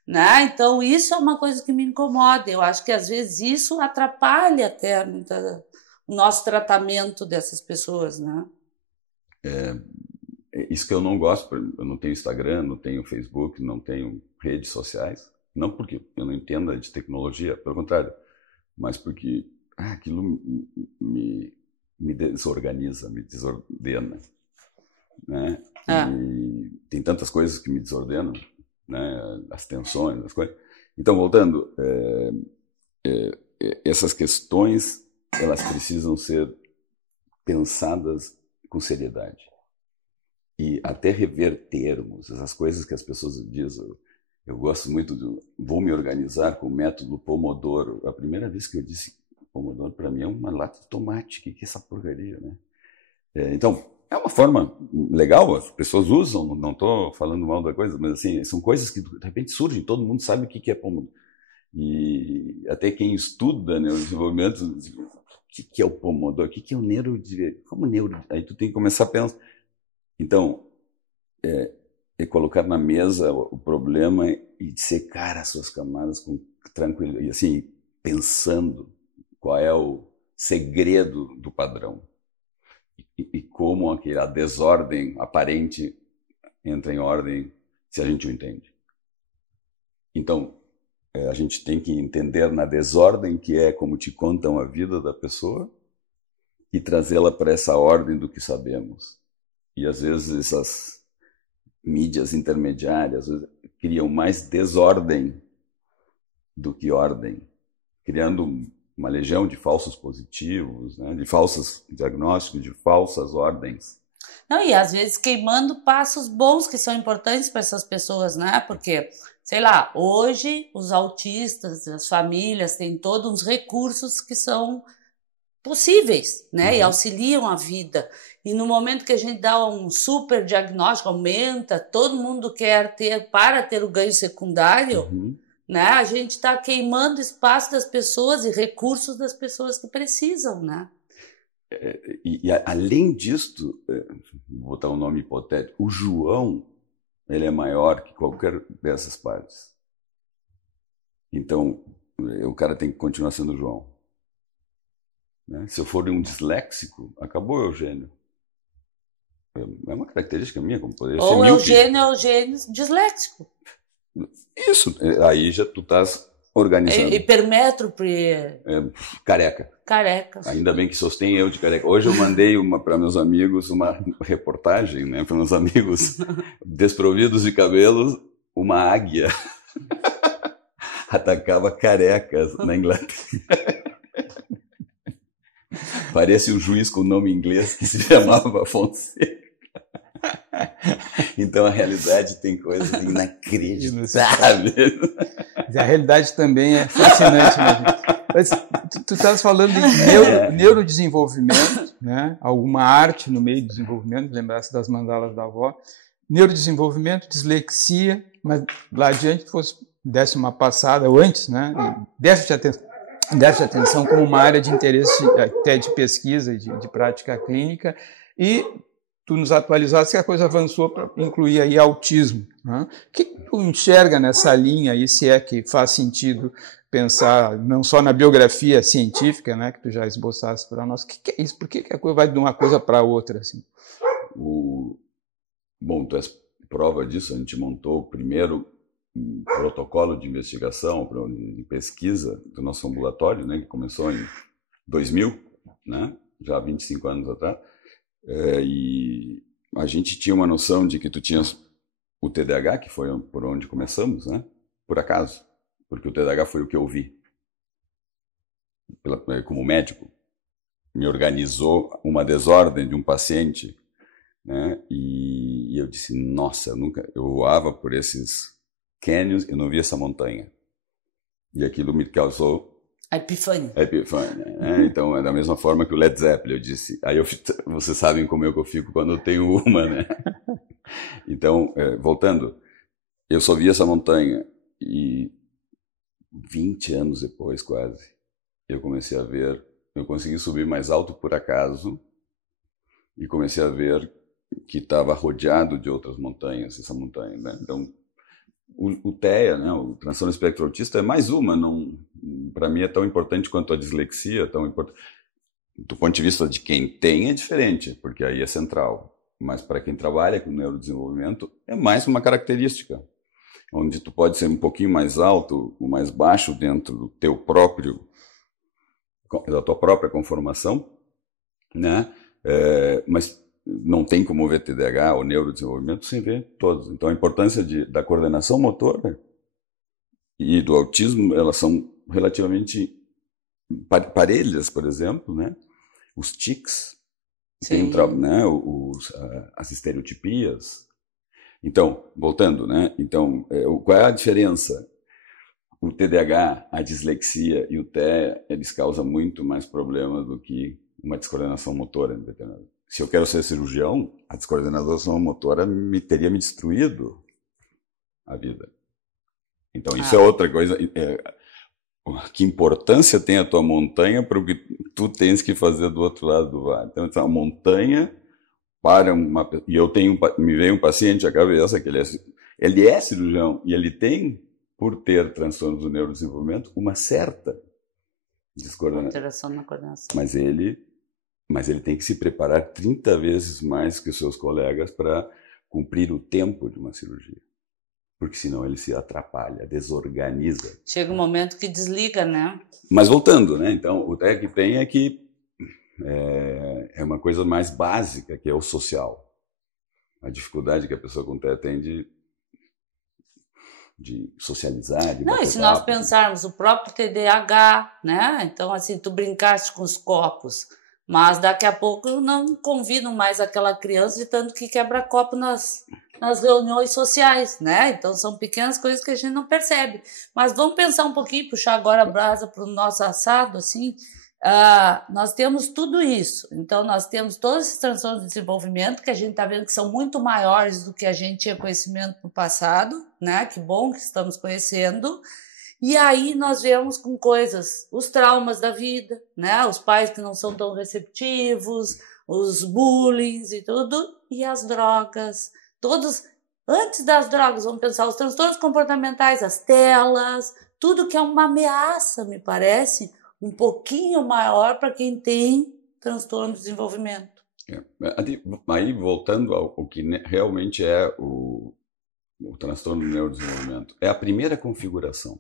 né? Então isso é uma coisa que me incomoda. Eu acho que às vezes isso atrapalha até o nosso tratamento dessas pessoas, né? Isso que eu não gosto, eu não tenho Instagram, não tenho Facebook, não tenho redes sociais, não porque eu não entenda de tecnologia, pelo contrário, mas porque aquilo me desorganiza, me desordena, né? E tem tantas coisas que me desordenam, né? As tensões, as coisas. Então, voltando, essas questões, elas precisam ser pensadas com seriedade. E até rever termos, essas coisas que as pessoas dizem. Eu gosto muito vou me organizar com o método Pomodoro. A primeira vez que eu disse Pomodoro, para mim, é uma lata de tomate. O que é essa porcaria, né? Então, é uma forma legal, as pessoas usam, não estou falando mal da coisa, mas assim, são coisas que de repente surgem, todo mundo sabe o que é Pomodoro. E até quem estuda, né, o desenvolvimento, o que é o Pomodoro, o que é o como neuro? Aí tu tem que começar a pensar. Então, colocar na mesa o problema e dissecar as suas camadas com tranquilidade, e assim, pensando qual é o segredo do padrão e como a desordem aparente entra em ordem se a gente o entende. Então, a gente tem que entender na desordem, que é como te contam a vida da pessoa, e trazê-la para essa ordem do que sabemos. E às vezes essas mídias intermediárias criam mais desordem do que ordem, criando uma legião de falsos positivos, né? De falsos diagnósticos, de falsas ordens. Não, e às vezes queimando passos bons que são importantes para essas pessoas, né? Porque, sei lá, hoje os autistas, as famílias têm todos uns recursos que são possíveis, né? E auxiliam a vida. E no momento que a gente dá um super diagnóstico, aumenta, todo mundo quer ter, para ter o ganho secundário, né? A gente está queimando espaço das pessoas e recursos das pessoas que precisam, né? E além disto, vou botar um nome hipotético, o João, ele é maior que qualquer dessas partes. Então, o cara tem que continuar sendo João. Né? Se eu for um disléxico, acabou o Eugênio. É uma característica minha, como poderia ser Eugênio é Eugênio disléxico. Isso, aí já tu estás organizando. Hipermétrope. Careca. Careca. Ainda bem que sostém eu de careca. Hoje eu mandei para meus amigos uma reportagem, né, para meus amigos desprovidos de cabelos, uma águia atacava carecas na Inglaterra. Parece um juiz com nome inglês que se chamava Fonseca. Então a realidade tem coisas inacreditáveis. A realidade também é fascinante, né? Mas tu estavas falando de neurodesenvolvimento, né? Alguma arte no meio do desenvolvimento, lembrasse das mandalas da avó. Neurodesenvolvimento, dislexia, mas lá adiante desse uma passada, ou antes, né? Déficit de atenção como uma área de interesse até de pesquisa e de prática clínica, e tu nos atualizaste que a coisa avançou para incluir aí autismo, né? O que tu enxerga nessa linha aí, se é que faz sentido pensar não só na biografia científica, né, que tu já esboçaste para nós? O que é isso? Por que a coisa vai de uma coisa para outra? Assim? Bom, tu és prova disso. A gente montou o primeiro protocolo de investigação, de pesquisa do nosso ambulatório, né, que começou em 2000, né, já há 25 anos atrás. E a gente tinha uma noção de que tu tinhas o TDAH, que foi por onde começamos, né? Por acaso, porque o TDAH foi o que eu vi. Como médico, me organizou uma desordem de um paciente, né? E eu disse, nossa, eu voava por esses canyons e não via essa montanha. E aquilo me causou a epifânia. Né? Então, é da mesma forma que o Led Zeppelin, eu disse. Aí vocês sabem como eu fico quando eu tenho uma, né? Então, voltando, eu só vi essa montanha e 20 anos depois, quase, eu comecei a ver, eu consegui subir mais alto por acaso e comecei a ver que estava rodeado de outras montanhas, essa montanha, né? Então, o TEA, né, o transtorno espectro autista, é mais uma, para mim é tão importante quanto a dislexia, tão importante. Do ponto de vista de quem tem é diferente, porque aí é central, mas para quem trabalha com neurodesenvolvimento é mais uma característica, onde tu pode ser um pouquinho mais alto ou mais baixo dentro do teu próprio, da tua própria conformação, né? Mas não tem como ver TDAH ou neurodesenvolvimento sem ver todos. Então, a importância da coordenação motora e do autismo, elas são relativamente parelhas, por exemplo, né? Os tics, tem, né? As estereotipias. Então, voltando, né? Então, qual é a diferença? O TDAH, a dislexia e o TEA, eles causam muito mais problemas do que uma descoordenação motora determinada. Se eu quero ser cirurgião, a descoordenação motora teria me destruído a vida. Então, isso é outra coisa. Que importância tem a tua montanha para o que tu tens que fazer do outro lado do vale? Então, a montanha para uma... E me veio um paciente à cabeça que ele é cirurgião e ele tem, por ter transtornos do neurodesenvolvimento, uma certa descoordenação. Alteração na coordenação. Mas ele tem que se preparar 30 vezes mais que os seus colegas para cumprir o tempo de uma cirurgia. Porque senão ele se atrapalha, desorganiza. Chega um momento que desliga, né? Mas voltando, né? Então, o TEA que tem é que é uma coisa mais básica, que é o social. A dificuldade que a pessoa com TEA tem de socializar, de não, e se nós pensarmos o próprio TDAH, né? Então, assim, tu brincaste com os copos, mas daqui a pouco não convidam mais aquela criança de tanto que quebra copo nas reuniões sociais, né? Então, são pequenas coisas que a gente não percebe. Mas vamos pensar um pouquinho, puxar agora a brasa para o nosso assado, assim. Nós temos tudo isso. Então, nós temos todos esses transtornos de desenvolvimento que a gente está vendo que são muito maiores do que a gente tinha conhecimento no passado, né? Que bom que estamos conhecendo. E aí nós vemos com coisas, os traumas da vida, né? Os pais que não são tão receptivos, os bullying e tudo, e as drogas. Todos, antes das drogas, vamos pensar os transtornos comportamentais, as telas, tudo que é uma ameaça, me parece, um pouquinho maior para quem tem transtorno de desenvolvimento. Aí, voltando ao que realmente é o transtorno do neurodesenvolvimento, é a primeira configuração.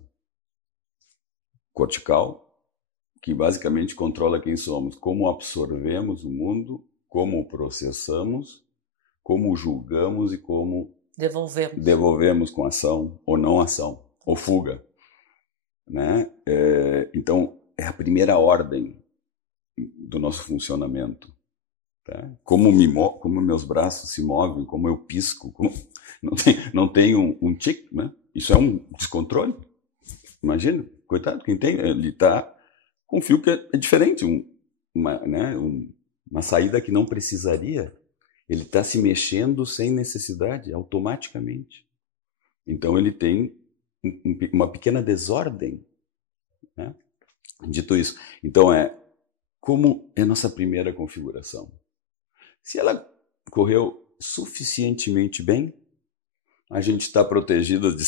cortical, que basicamente controla quem somos, como absorvemos o mundo, como o processamos, como o julgamos e como devolvemos com ação ou não ação, ou fuga. Né? Então, é a primeira ordem do nosso funcionamento. Tá? Como meus braços se movem, como eu pisco, não tem um tique, né? Isso é um descontrole. Imagina, coitado, quem tem, ele está com um fio que é diferente, uma saída que não precisaria. Ele está se mexendo sem necessidade, automaticamente. Então ele tem uma pequena desordem. Né? Dito isso, então como é a nossa primeira configuração? Se ela correu suficientemente bem, a gente está protegido de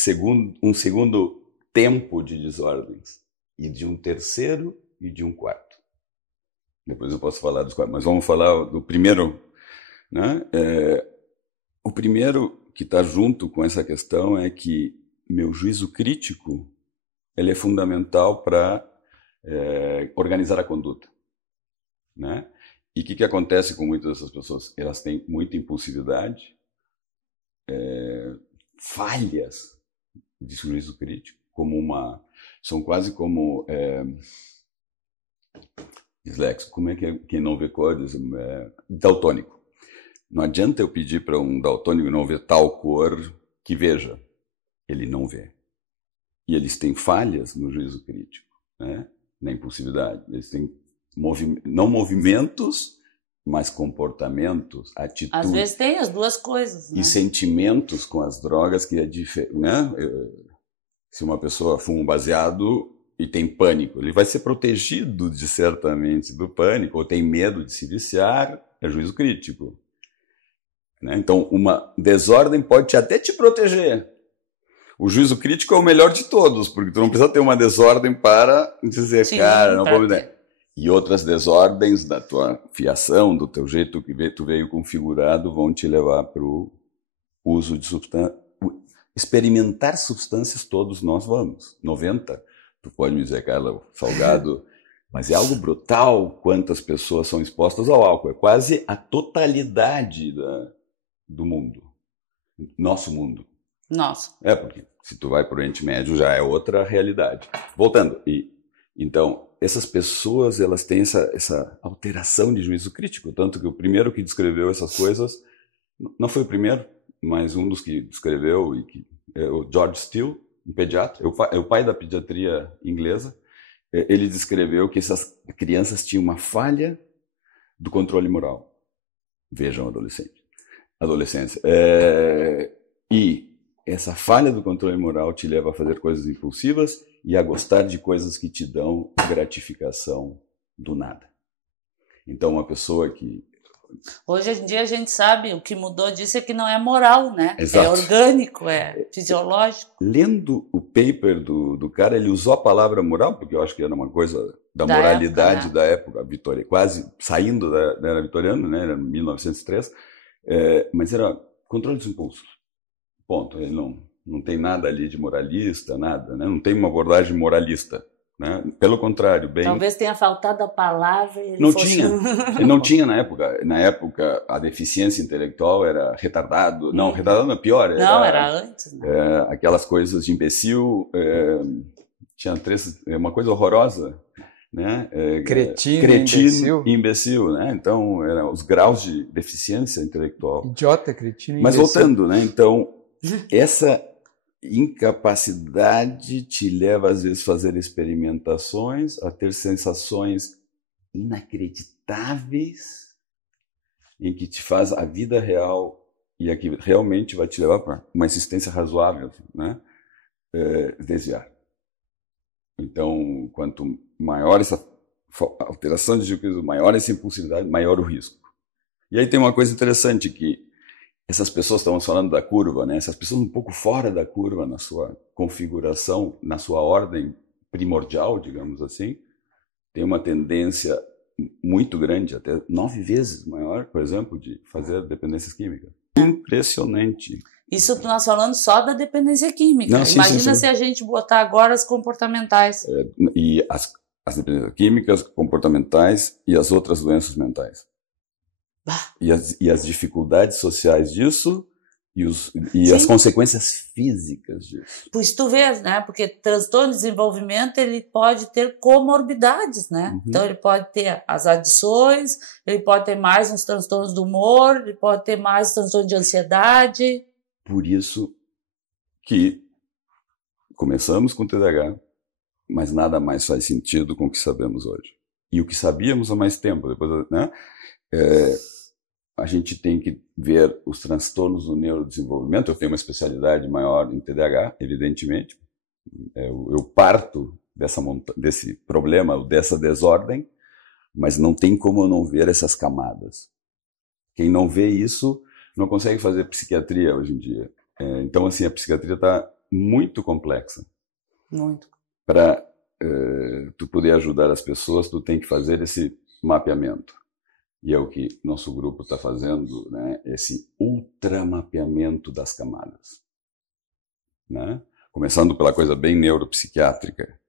um segundo tempo de desordens, e de um terceiro e de um quarto. Depois eu posso falar dos quartos, mas vamos falar do primeiro. Né? O primeiro que está junto com essa questão é que meu juízo crítico ele é fundamental para organizar a conduta. Né? E o que acontece com muitas dessas pessoas? Elas têm muita impulsividade, falhas de juízo crítico, são quase como dislexo. Como é que é quem não vê cores? Daltônico. Não adianta eu pedir para um daltônico não ver tal cor que veja. Ele não vê. E eles têm falhas no juízo crítico, né? Na impulsividade. Eles têm não movimentos, mas comportamentos, atitudes. Às vezes tem as duas coisas. Né? E sentimentos com as drogas que é diferente. Né? Se uma pessoa fuma um baseado e tem pânico, ele vai ser protegido, certamente, do pânico, ou tem medo de se viciar, é juízo crítico. Né? Então, uma desordem pode até te proteger. O juízo crítico é o melhor de todos, porque tu não precisa ter uma desordem para dizer, sim, cara, não vou me dar. E outras desordens da tua fiação, do teu jeito que tu veio configurado, vão te levar para o uso de substâncias. Experimentar substâncias todos nós vamos. 90, tu pode me dizer, Carla, salgado, mas é algo brutal quantas pessoas são expostas ao álcool. É quase a totalidade do mundo. Nosso mundo. Nossa. Porque se tu vai para o Oriente Médio já é outra realidade. Voltando, então, essas pessoas elas têm essa alteração de juízo crítico, tanto que o primeiro que descreveu essas coisas, não foi o primeiro, mas um dos que descreveu, é o George Steele, um pediatra, é o pai da pediatria inglesa. Ele descreveu que essas crianças tinham uma falha do controle moral. Vejam, adolescência. E essa falha do controle moral te leva a fazer coisas impulsivas e a gostar de coisas que te dão gratificação do nada. Então, uma pessoa que... Hoje em dia a gente sabe, o que mudou disso é que não é moral, né? Exato. É orgânico, é fisiológico. Lendo o paper do cara, ele usou a palavra moral, porque eu acho que era uma coisa da moralidade da época, Vitória, quase saindo da era vitoriana, né? Era 1903, mas era controle dos impulsos. Ponto. Ele não tem nada ali de moralista, nada, né? Não tem uma abordagem moralista. Né? Pelo contrário, bem... Talvez tenha faltado a palavra e ele Ele não tinha na época. Na época, a deficiência intelectual era retardado. Não, retardado não é pior. Era antes. Né? Aquelas coisas de imbecil. Tinha uma coisa horrorosa. Né? Cretino e imbecil. Né? Então, eram os graus de deficiência intelectual. Idiota, cretino e imbecil. Mas voltando, né? Então, essa... incapacidade te leva às vezes a fazer experimentações, a ter sensações inacreditáveis em que te faz a vida real e a que realmente vai te levar para uma existência razoável, né? Desviar. Então, quanto maior essa alteração de juízo, maior essa impulsividade, maior o risco. E aí tem uma coisa interessante que essas pessoas, estamos falando da curva, né? Essas pessoas um pouco fora da curva na sua configuração, na sua ordem primordial, digamos assim, tem uma tendência muito grande, até 9 vezes maior, por exemplo, de fazer dependências químicas. Impressionante. Isso nós falando só da dependência química. Não, sim, Imagina sim. se a gente botar agora as comportamentais. E as dependências químicas, comportamentais e as outras doenças mentais. E as dificuldades sociais disso e as consequências físicas disso. Pois tu vês, né? Porque transtorno de desenvolvimento, ele pode ter comorbidades, né? Uhum. Então, ele pode ter as adições, ele pode ter mais uns transtornos do humor, ele pode ter mais transtorno de ansiedade. Por isso que começamos com o TDAH, mas nada mais faz sentido com o que sabemos hoje. E o que sabíamos há mais tempo, depois, né? A gente tem que ver os transtornos do neurodesenvolvimento. Eu tenho uma especialidade maior em TDAH, evidentemente. Eu parto desse problema, dessa desordem, mas não tem como eu não ver essas camadas. Quem não vê isso não consegue fazer psiquiatria hoje em dia. Então, assim, a psiquiatria está muito complexa. Muito. Para tu poder ajudar as pessoas, tu tem que fazer esse mapeamento. E é o que nosso grupo está fazendo, né? Esse ultramapeamento das camadas. Né? Começando pela coisa bem neuropsiquiátrica.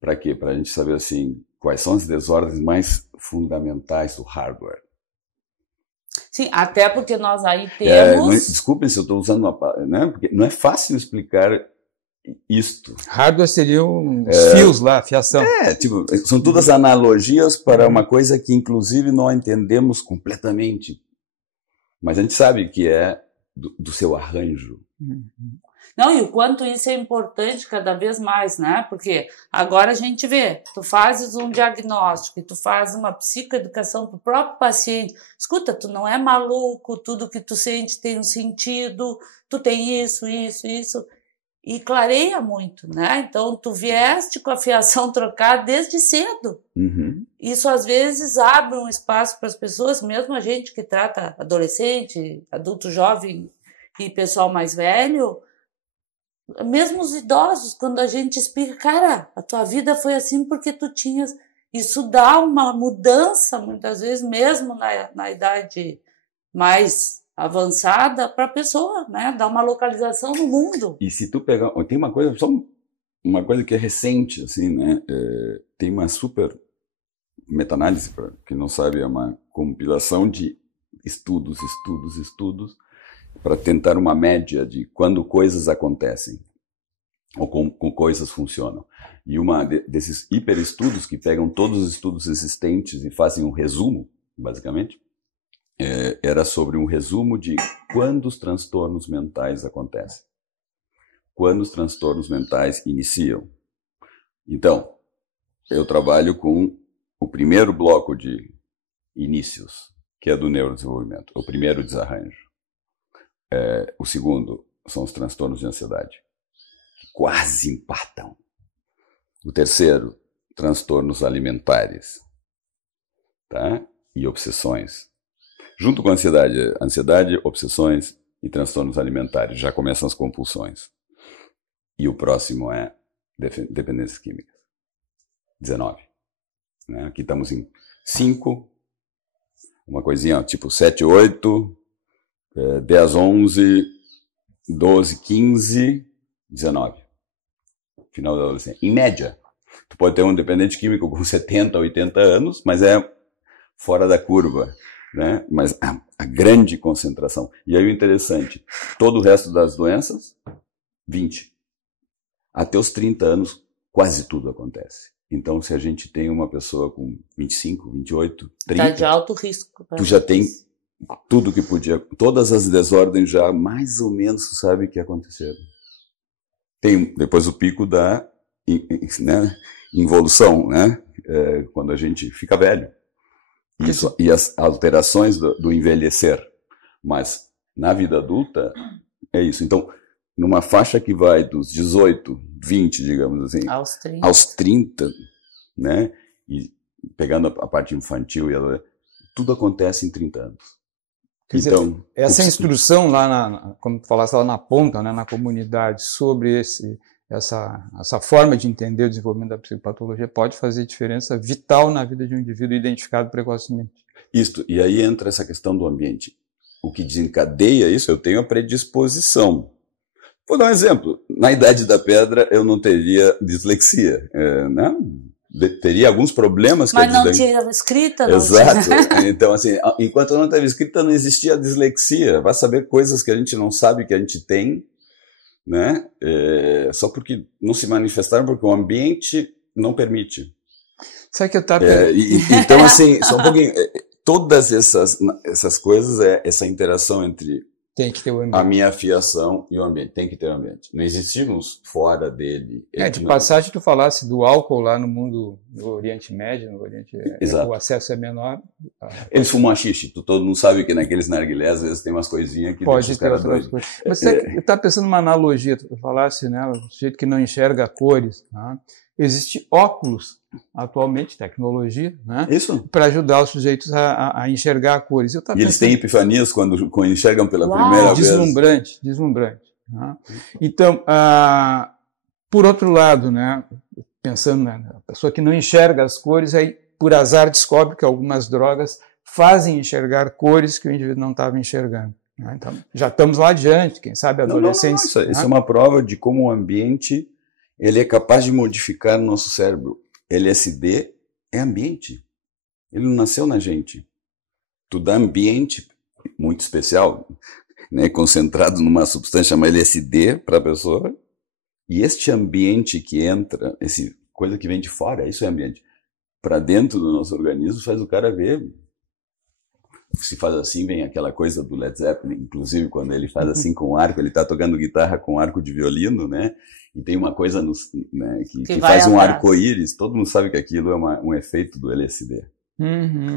Para quê? Para a gente saber assim, quais são as desordens mais fundamentais do hardware. Sim, até porque nós aí temos... Desculpem se eu estou usando uma... Né? Porque não é fácil explicar isto. Hardware seriam os fios lá, a fiação. Tipo, são todas analogias para uma coisa que, inclusive, não entendemos completamente. Mas a gente sabe que é do seu arranjo. Não, e o quanto isso é importante cada vez mais, né? Porque agora a gente vê, tu fazes um diagnóstico e tu fazes uma psicoeducação pro próprio paciente. Escuta, tu não é maluco, tudo que tu sente tem um sentido, tu tem isso. E clareia muito, né? Então, tu vieste com a fiação trocada desde cedo. Uhum. Isso, às vezes, abre um espaço para as pessoas, mesmo a gente que trata adolescente, adulto jovem e pessoal mais velho, mesmo os idosos, quando a gente explica, cara, a tua vida foi assim porque tu tinhas... Isso dá uma mudança, muitas vezes, mesmo na idade mais... avançada para a pessoa, né? Dar uma localização no mundo. E se tu pegar... Tem uma coisa, só uma coisa que é recente, assim, né? Tem uma super meta-análise, para quem não sabe, é uma compilação de estudos, para tentar uma média de quando coisas acontecem, ou como coisas funcionam. E uma desses hiperestudos que pegam todos os estudos existentes e fazem um resumo, basicamente, era sobre um resumo de quando os transtornos mentais acontecem. Quando os transtornos mentais iniciam. Então, eu trabalho com o primeiro bloco de inícios, que é do neurodesenvolvimento, o primeiro desarranjo. O segundo são os transtornos de ansiedade, que quase empatam. O terceiro, transtornos alimentares, tá? E obsessões. Junto com a ansiedade, obsessões e transtornos alimentares. Já começam as compulsões. E o próximo é dependências químicas. 19. Né? Aqui estamos em 5. Uma coisinha tipo 7, 8, 10, 11, 12, 15, 19. Final da adolescência. Em média. Tu pode ter um dependente químico com 70, 80 anos, mas é fora da curva. Né? Mas a grande concentração. E aí o interessante, todo o resto das doenças, 20. Até os 30 anos, quase tudo acontece. Então, se a gente tem uma pessoa com 25, 28, 30... Está de alto risco. Tu já tem tudo que podia... Todas as desordens já, mais ou menos, tu sabe que aconteceram. Tem depois o pico da involução, né? Quando a gente fica velho. Isso, e as alterações do envelhecer. Mas na vida adulta é isso. Então, numa faixa que vai dos 18, 20, digamos assim, aos 30, né? E pegando a parte infantil, tudo acontece em 30 anos. Quer dizer, essa instrução lá, como tu falaste lá na ponta, né, na comunidade, sobre essa forma de entender o desenvolvimento da psicopatologia pode fazer diferença vital na vida de um indivíduo identificado precocemente. Isto, e aí entra essa questão do ambiente. o que desencadeia isso, eu tenho a predisposição. Vou dar um exemplo. Na Idade da Pedra, eu não teria dislexia, né? Teria alguns problemas. Mas não tinha escrita, não. Exato. Então, assim, enquanto não estava escrita, não existia dislexia. Vai saber coisas que a gente não sabe que a gente tem, né? Só porque não se manifestaram, porque o ambiente não permite. Sabe que eu estava... Então, assim, só um pouquinho... Todas essas coisas, essa interação entre tem que ter o ambiente. A minha afiação e o ambiente. Tem que ter o ambiente. Não existimos fora dele. De passagem, tu falasse do álcool lá no mundo do Oriente Médio, no Oriente, o acesso é menor. Eles fumam haxixe. Todo mundo sabe que naqueles narguilés, às vezes tem umas coisinhas que pode ter outras coisas. Mas eu estava pensando numa analogia, tu falasse, né, o sujeito que não enxerga cores. Tá? Existe óculos, atualmente, tecnologia, né, para ajudar os sujeitos a enxergar cores. E eles têm epifanias quando enxergam pela primeira vez. Deslumbrante. Né? Então, por outro lado, né, pensando na pessoa que não enxerga as cores, aí, por azar, descobre que algumas drogas fazem enxergar cores que o indivíduo não estava enxergando. Né? Então, já estamos lá adiante, quem sabe a adolescência. Isso é uma prova de como o ambiente ele é capaz de modificar o nosso cérebro. LSD é ambiente. Ele não nasceu na gente. Tu dá ambiente muito especial, né, concentrado numa substância chamada LSD para a pessoa, e este ambiente que entra, essa coisa que vem de fora, isso é ambiente, para dentro do nosso organismo, faz o cara ver. Se faz assim, vem aquela coisa do Led Zeppelin, inclusive quando ele faz assim com arco, ele está tocando guitarra com arco de violino, né? E tem uma coisa né, que faz um arco-íris. Todo mundo sabe que aquilo é um efeito do LSD.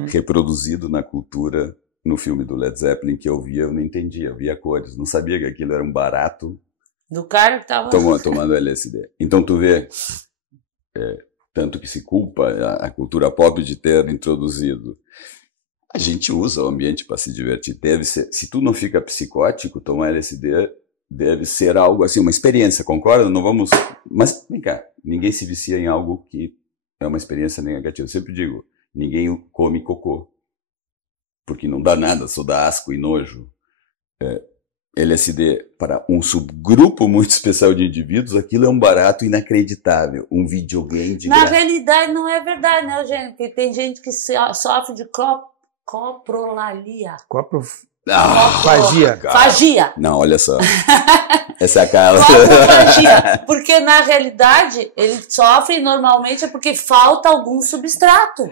Reproduzido na cultura, no filme do Led Zeppelin que eu via, eu não entendia, eu via cores, não sabia que aquilo era um barato do cara que estava tomando LSD. Então tu vê, tanto que se culpa a cultura pop de ter introduzido. A gente usa o ambiente para se divertir. Deve ser, se tu não fica psicótico, tomar LSD deve ser algo assim, uma experiência, concorda? Não vamos... Mas, vem cá, ninguém se vicia em algo que é uma experiência negativa. Eu sempre digo, ninguém come cocô, porque não dá nada, só dá asco e nojo. LSD, para um subgrupo muito especial de indivíduos, aquilo é um barato inacreditável, um videogame de Na realidade, não é verdade, né, Eugênio? Porque tem gente que sofre de coprolalia. Fagia. Não, olha só. Essa é a cara. Coprofagia. Porque, na realidade, ele sofre normalmente porque falta algum substrato.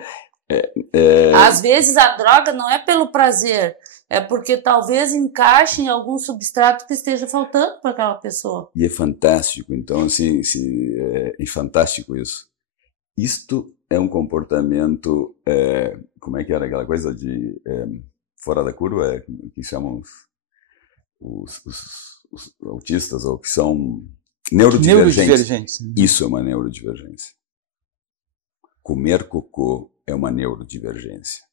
Às vezes, a droga não é pelo prazer, é porque talvez encaixe em algum substrato que esteja faltando para aquela pessoa. E é fantástico. Então, assim, é fantástico isso. Isto é um comportamento... como é que era aquela coisa de... fora da curva, que chamam os autistas, ou que são neurodivergentes. Isso é uma neurodivergência. Comer cocô é uma neurodivergência.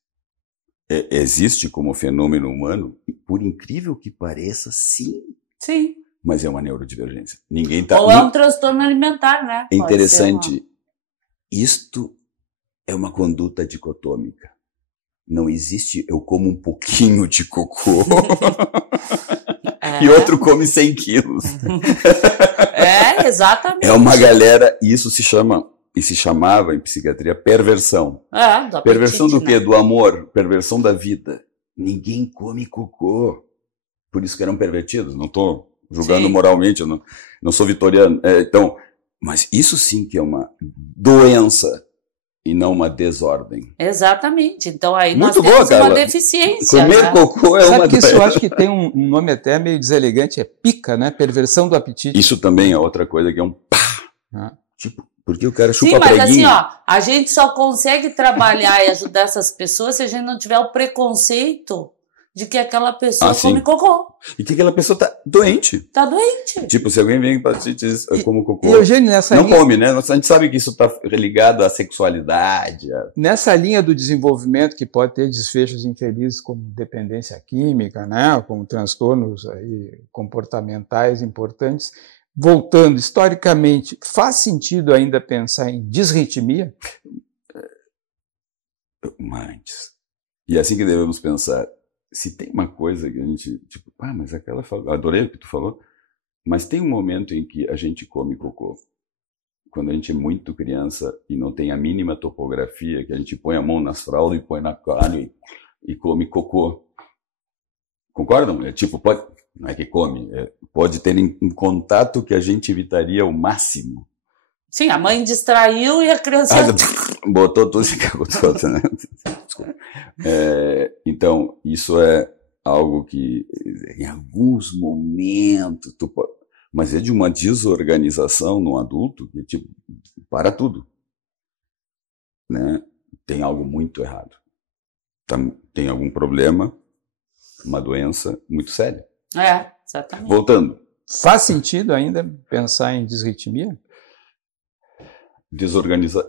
Existe como fenômeno humano, e por incrível que pareça, sim. Sim. Mas é uma neurodivergência. Ou é um transtorno alimentar, né? É interessante. Isto é uma conduta dicotômica. Não existe, eu como um pouquinho de cocô e outro come 100 quilos. Exatamente. É uma galera, e isso se chamava em psiquiatria perversão. Do perversão do quê? Né? Do amor, perversão da vida. Ninguém come cocô. Por isso que eram pervertidos. Não estou julgando moralmente, eu não sou vitoriano. Então, mas isso sim que é uma doença. E não uma desordem. Exatamente. Então aí muito nós temos uma deficiência. Comer cocô é uma doença. Isso eu acho que tem um nome até meio deselegante, é pica, né? Perversão do apetite. Isso também é outra coisa que é um pá. Tipo, porque o cara chupa preguinha. Sim, mas assim, a gente só consegue trabalhar e ajudar essas pessoas se a gente não tiver o preconceito de que aquela pessoa come cocô. E que aquela pessoa tá doente. Tá doente. Tipo, se alguém vem pra ti e diz, eu como cocô. E Eugênio, nessa linha... come, né? A gente sabe que isso tá ligado à sexualidade. Nessa linha do desenvolvimento, que pode ter desfechos infelizes como dependência química, né? Como transtornos aí, comportamentais importantes. Voltando, historicamente, faz sentido ainda pensar em disritmia? Mas, e é assim que devemos pensar. se tem uma coisa que a gente, tipo, mas aquela falou, adorei o que tu falou, mas tem um momento em que a gente come cocô. Quando a gente é muito criança e não tem a mínima topografia, que a gente põe a mão nas fraldas e põe na cara e come cocô. Concordam? É tipo, não é que come, pode ter um contato que a gente evitaria ao máximo. Sim, a mãe distraiu e a criança... botou tudo e cagou tudo, né? Então, isso é algo que, em alguns momentos, mas é de uma desorganização no adulto que, tipo, para tudo. Né? Tem algo muito errado. Tem algum problema, uma doença muito séria. Exatamente. Voltando. Faz sentido ainda pensar em disritmia? Desorganizar.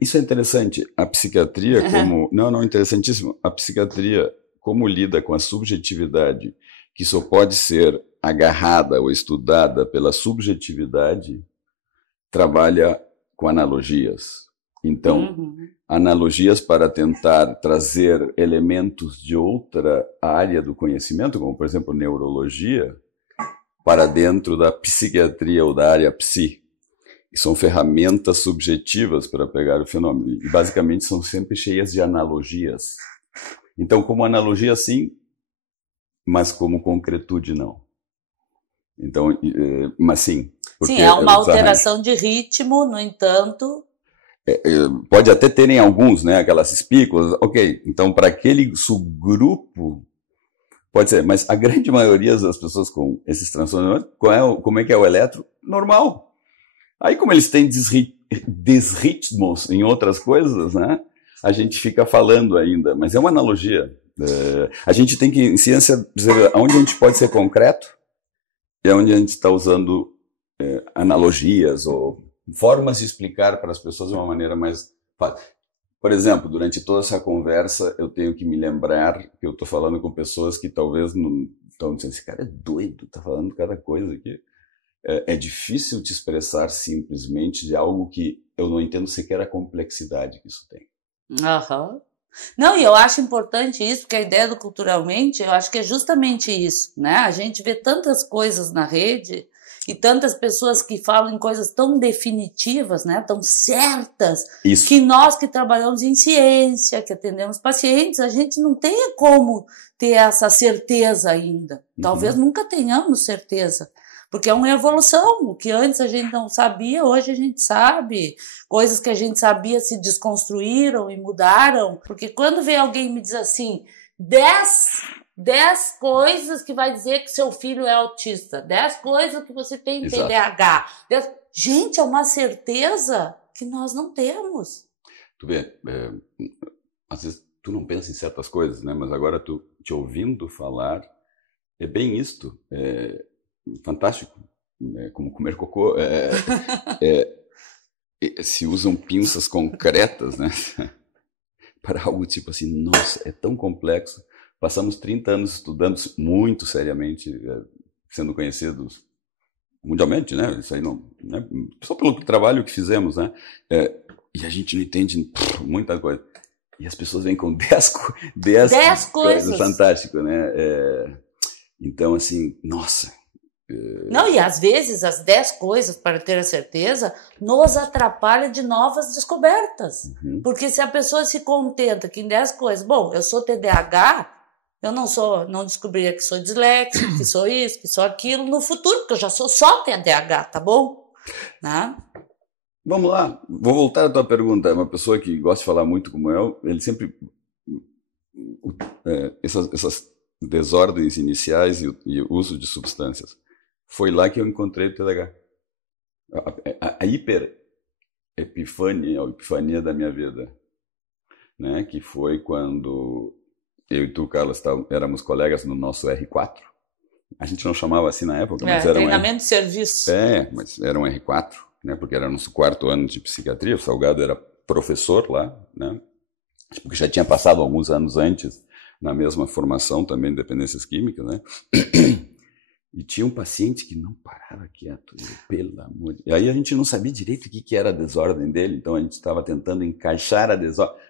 Isso é interessante. A psiquiatria como... Não, interessantíssimo. A psiquiatria, como lida com a subjetividade, que só pode ser agarrada ou estudada pela subjetividade, trabalha com analogias. Então, analogias para tentar trazer elementos de outra área do conhecimento, como, por exemplo, neurologia, para dentro da psiquiatria ou da área psi. E são ferramentas subjetivas para pegar o fenômeno. E, basicamente, são sempre cheias de analogias. Então, como analogia, sim, mas como concretude, não. Então, mas sim. Sim, é uma alteração de ritmo, no entanto... Pode até terem alguns, né, aquelas espículas, ok. Então, para aquele subgrupo, pode ser. Mas a grande maioria das pessoas com esses transtornos, como é que é o eletro? Normal. Aí, como eles têm desritmos em outras coisas, né, a gente fica falando ainda. Mas é uma analogia. A gente tem que, em ciência, dizer onde a gente pode ser concreto e onde a gente está usando analogias ou formas de explicar para as pessoas de uma maneira mais fácil. Por exemplo, durante toda essa conversa, eu tenho que me lembrar que eu estou falando com pessoas que talvez não estão dizendo, esse cara é doido, está falando cada coisa aqui. É difícil te expressar simplesmente de algo que eu não entendo sequer a complexidade que isso tem. Não, e eu acho importante isso, porque a ideia do culturalmente, eu acho que é justamente isso, né? A gente vê tantas coisas na rede e tantas pessoas que falam em coisas tão definitivas, né? Tão certas, isso. Que nós que trabalhamos em ciência, que atendemos pacientes, a gente não tem como ter essa certeza ainda. Talvez nunca tenhamos certeza. Porque é uma evolução, o que antes a gente não sabia, hoje a gente sabe, coisas que a gente sabia se desconstruíram e mudaram, porque quando vem alguém e me diz assim, 10 coisas que vai dizer que seu filho é autista, 10 coisas que você tem TDAH, gente, é uma certeza que nós não temos. Tu vê, às vezes tu não pensa em certas coisas, né? Mas agora tu te ouvindo falar, é bem isto, fantástico, como comer cocô, se usam pinças concretas, né, para algo tipo assim, nossa, é tão complexo, passamos 30 anos estudando muito seriamente, sendo conhecidos mundialmente, né, isso aí não, né, só pelo trabalho que fizemos, né, e a gente não entende muita coisa, e as pessoas vêm com 10 coisas fantásticas, né, então assim, nossa. Não, e às vezes as 10 coisas, para ter a certeza, nos atrapalha de novas descobertas. Porque se a pessoa se contenta que em 10 coisas, bom, eu sou TDAH, eu não descobriria que sou disléxico, que sou isso, que sou aquilo no futuro, porque eu já sou só TDAH, tá bom? Né? Vamos lá, vou voltar à tua pergunta. Uma pessoa que gosta de falar muito como eu, ele sempre... essas desordens iniciais e o uso de substâncias. Foi lá que eu encontrei o TDAH. A hiper-epifania, a epifania da minha vida. Né? Que foi quando eu e tu, Carlos, éramos colegas no nosso R4. A gente não chamava assim na época, mas era treinamento de serviço. Mas era um R4, né? Porque era nosso 4º ano de psiquiatria. O Salgado era professor lá, né? Porque já tinha passado alguns anos antes na mesma formação também de dependências químicas, né? E tinha um paciente que não parava quieto, pelo amor de... E aí a gente não sabia direito o que era a desordem dele, então a gente estava tentando encaixar a desordem.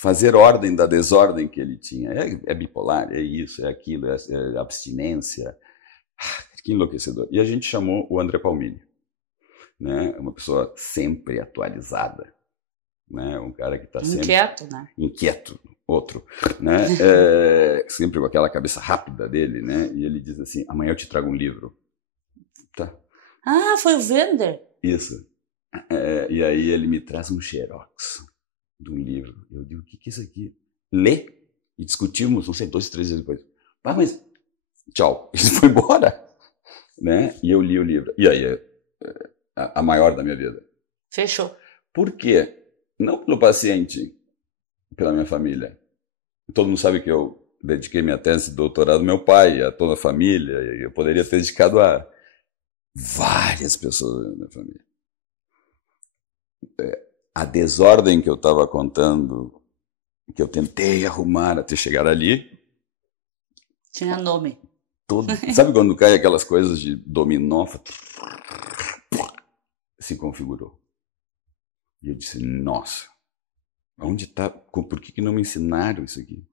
fazer ordem da desordem que ele tinha. É bipolar, é isso, é aquilo, é abstinência. Que enlouquecedor. E a gente chamou o André Palmini, né? Uma pessoa sempre atualizada, né? Um cara que está sempre... Inquieto, né? Inquieto, outro, né? Sempre com aquela cabeça rápida dele, né? E ele diz assim, amanhã eu te trago um livro. Tá. Ah, foi o Wender? Isso. E aí ele me traz um xerox de um livro. Eu digo, o que é isso aqui? Lê. E discutimos, não sei, 2, 3 dias depois. Mas tchau. Ele foi embora. Né? E eu li o livro. E aí, a maior da minha vida. Fechou. Por quê? Não pelo paciente, pela minha família. Todo mundo sabe que eu dediquei minha tese de doutorado ao meu pai, a toda a família. E eu poderia ter dedicado a várias pessoas da minha família. A desordem que eu estava contando, que eu tentei arrumar até chegar ali... Tinha nome. Sabe quando cai aquelas coisas de dominó? Se configurou. E eu disse, nossa, onde está? Por que não me ensinaram isso aqui?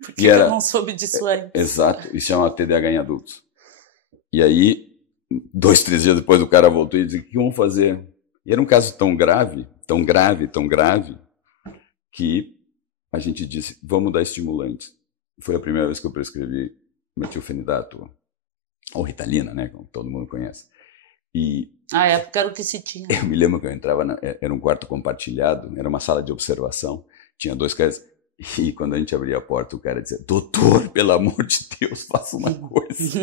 Por que eu não soube disso aí? Exato, isso chama TDAH em adultos. E aí, 2, 3 dias depois o cara voltou e disse, o que vamos fazer? E era um caso tão grave, que a gente disse, vamos dar estimulantes. Foi a primeira vez que eu prescrevi metilfenidato, ou Ritalina, né, como todo mundo conhece. E na época era o que se tinha. Eu me lembro que eu entrava, era um quarto compartilhado, era uma sala de observação, tinha 2 caras, e quando a gente abria a porta, o cara dizia, doutor, pelo amor de Deus, faça uma coisa.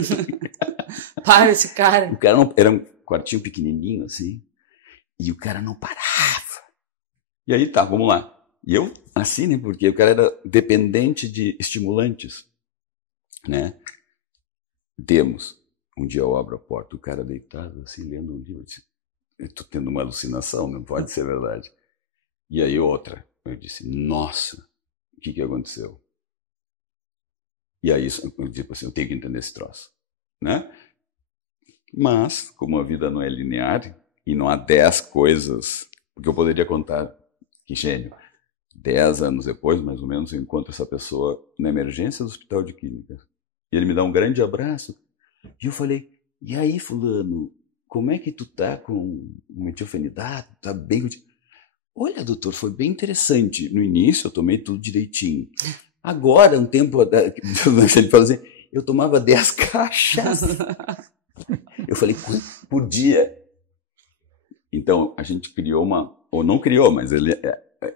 Para esse cara. O cara não, era um quartinho pequenininho, assim, e o cara não parava. E aí, tá, vamos lá. E eu, assim, né, porque o cara era dependente de estimulantes, né? Demos. Um dia eu abro a porta, o cara deitado, assim, lendo um livro. Eu disse, eu tô tendo uma alucinação, não pode ser verdade. E aí outra, eu disse, nossa, o que aconteceu? E aí eu disse assim, eu tenho que entender esse troço, né? Mas, como a vida não é linear, e não há 10 coisas, porque eu poderia contar, que gênio, 10 anos depois, mais ou menos, eu encontro essa pessoa na emergência do Hospital de Clínicas. E ele me dá um grande abraço. E eu falei, e aí, fulano, como é que tu tá com metilfenidato? Tá bem? Olha, doutor, foi bem interessante. No início eu tomei tudo direitinho. Agora, um tempo, ele falou assim, eu tomava 10 caixas. Eu falei, por dia. Então, a gente criou ou não criou, mas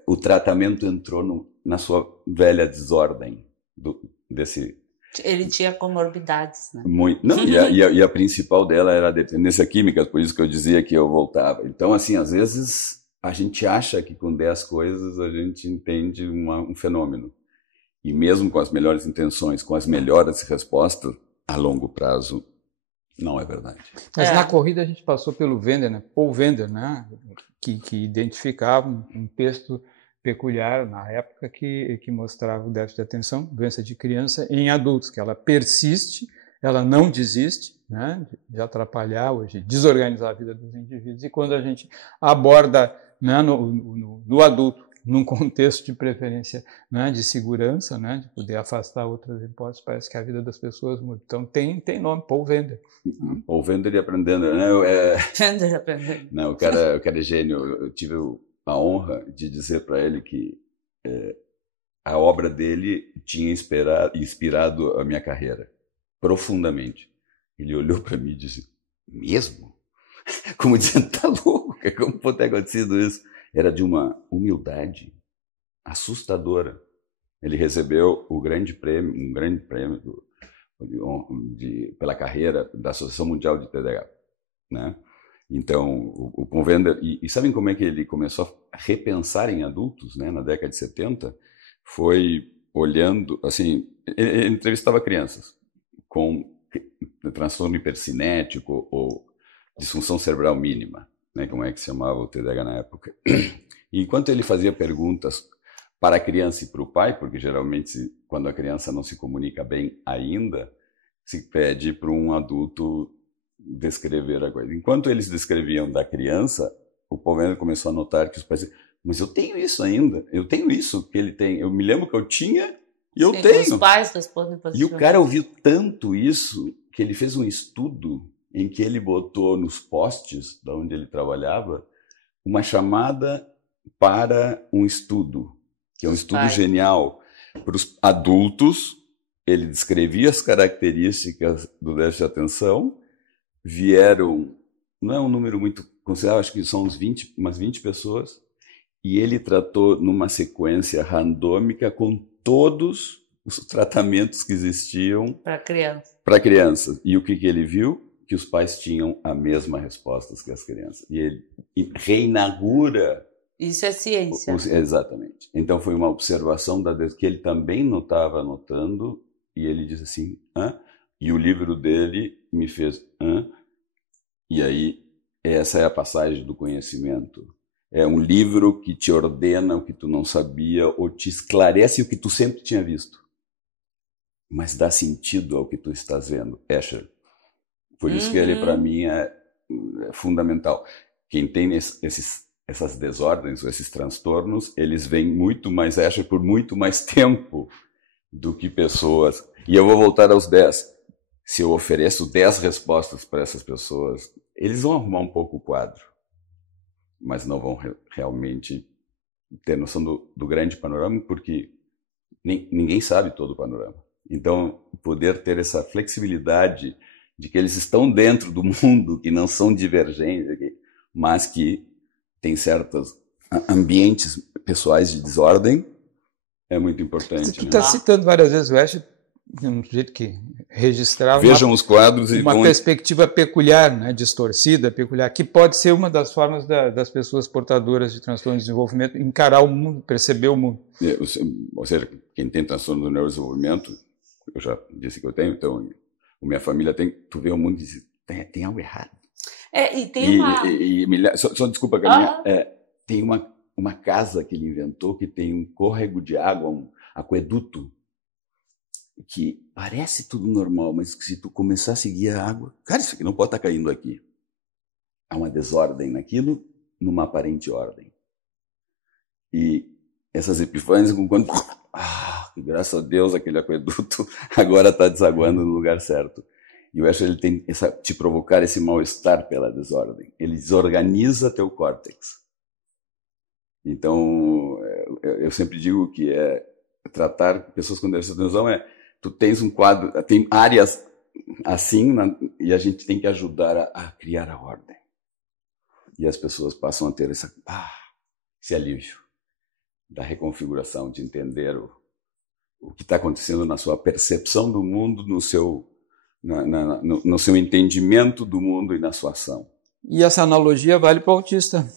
o tratamento entrou na sua velha desordem desse... Ele tinha comorbidades, né? Não, e a principal dela era a dependência química, por isso que eu dizia que eu voltava. Então, assim, às vezes a gente acha que com 10 coisas a gente entende um fenômeno. E mesmo com as melhores intenções, com as melhores respostas, a longo prazo, não é verdade. Mas na corrida a gente passou pelo Wender, né? Paul Wender, né? Que identificava um texto peculiar na época que mostrava o déficit de atenção, doença de criança em adultos, que ela persiste, ela não desiste, né, de atrapalhar hoje, desorganizar a vida dos indivíduos. E quando a gente aborda, né, no adulto, num contexto de preferência, né, de segurança, né, de poder afastar outras hipóteses, parece que a vida das pessoas muda. Então tem nome, Paul Wender. Paul Wender e aprendendo, né? Wender aprendendo. Não, o cara é gênio. Eu tive a honra de dizer para ele que a obra dele tinha inspirado a minha carreira profundamente. Ele olhou para mim e disse, mesmo? Como dizendo, tá louco, como pode ter acontecido isso? Era de uma humildade assustadora. Ele recebeu um grande prêmio pela carreira da Associação Mundial de TDAH, né? Então, o Paul Wender, e sabem como é que ele começou a repensar em adultos, né, na década de 70? Foi olhando, assim, ele entrevistava crianças com transtorno hipercinético ou disfunção cerebral mínima, né, como é que se chamava o TDAH na época. E enquanto ele fazia perguntas para a criança e para o pai, porque geralmente quando a criança não se comunica bem ainda, se pede para um adulto descrever a coisa. Enquanto eles descreviam da criança, o Paul Wender começou a notar que os pais diziam, Mas eu tenho isso ainda. Eu tenho isso que ele tem. Eu me lembro que eu tinha e eu Sim, tenho. Os pais respondem E positivamente. o cara ouviu tanto isso que ele fez um estudo em que ele botou nos postes de onde ele trabalhava uma chamada para um estudo, que é um estudo genial. Para os adultos, ele descrevia as características do déficit de atenção, vieram, não é um número muito considerável, acho que são umas 20 pessoas, e ele tratou numa sequência randômica com todos os tratamentos que existiam para crianças. E o que ele viu? Que os pais tinham a mesma resposta que as crianças. E ele reinaugura... Isso é ciência. Exatamente. Então foi uma observação que ele também não estava notando, e ele diz assim, hã? E o livro dele me fez, hã? E aí, essa é a passagem do conhecimento. É um livro que te ordena o que tu não sabia, ou te esclarece o que tu sempre tinha visto. Mas dá sentido ao que tu estás vendo. Escher. Por isso que ele, para mim, é fundamental. Quem tem essas desordens, esses transtornos, eles vêm muito mais, Escher, por muito mais tempo do que pessoas. E eu vou voltar aos 10. Se eu ofereço 10 respostas para essas pessoas, eles vão arrumar um pouco o quadro, mas não vão realmente ter noção do grande panorama, porque ninguém sabe todo o panorama. Então, poder ter essa flexibilidade de que eles estão dentro do mundo, que não são divergentes, mas que tem certos ambientes pessoais de desordem, é muito importante. Tu está citando várias vezes o Escher, de um jeito que registrava Vejam os quadros e uma perspectiva peculiar, né, distorcida, peculiar, que pode ser uma das formas das pessoas portadoras de transtorno de desenvolvimento encarar o mundo, perceber o mundo. Ou seja, quem tem transtorno do neurodesenvolvimento, eu já disse que eu tenho, então minha família tem, tu vê o mundo e diz, tem algo errado. E tem só desculpa, Carminha, tem uma casa que ele inventou que tem um córrego de água, um aqueduto, que parece tudo normal, mas que se tu começar a seguir a água, cara, isso aqui não pode estar caindo aqui. Há uma desordem naquilo, numa aparente ordem. E essas epifânias, quando graças a Deus aquele aqueduto agora está desaguando no lugar certo. E eu acho que ele tem te provocar esse mal-estar pela desordem. Ele desorganiza teu córtex. Então, eu sempre digo que tratar pessoas com déficit de atenção tu tens um quadro, tem áreas assim, e a gente tem que ajudar a criar a ordem. E as pessoas passam a ter esse alívio da reconfiguração, de entender o que está acontecendo na sua percepção do mundo, no seu entendimento do mundo e na sua ação. E essa analogia vale para o autista.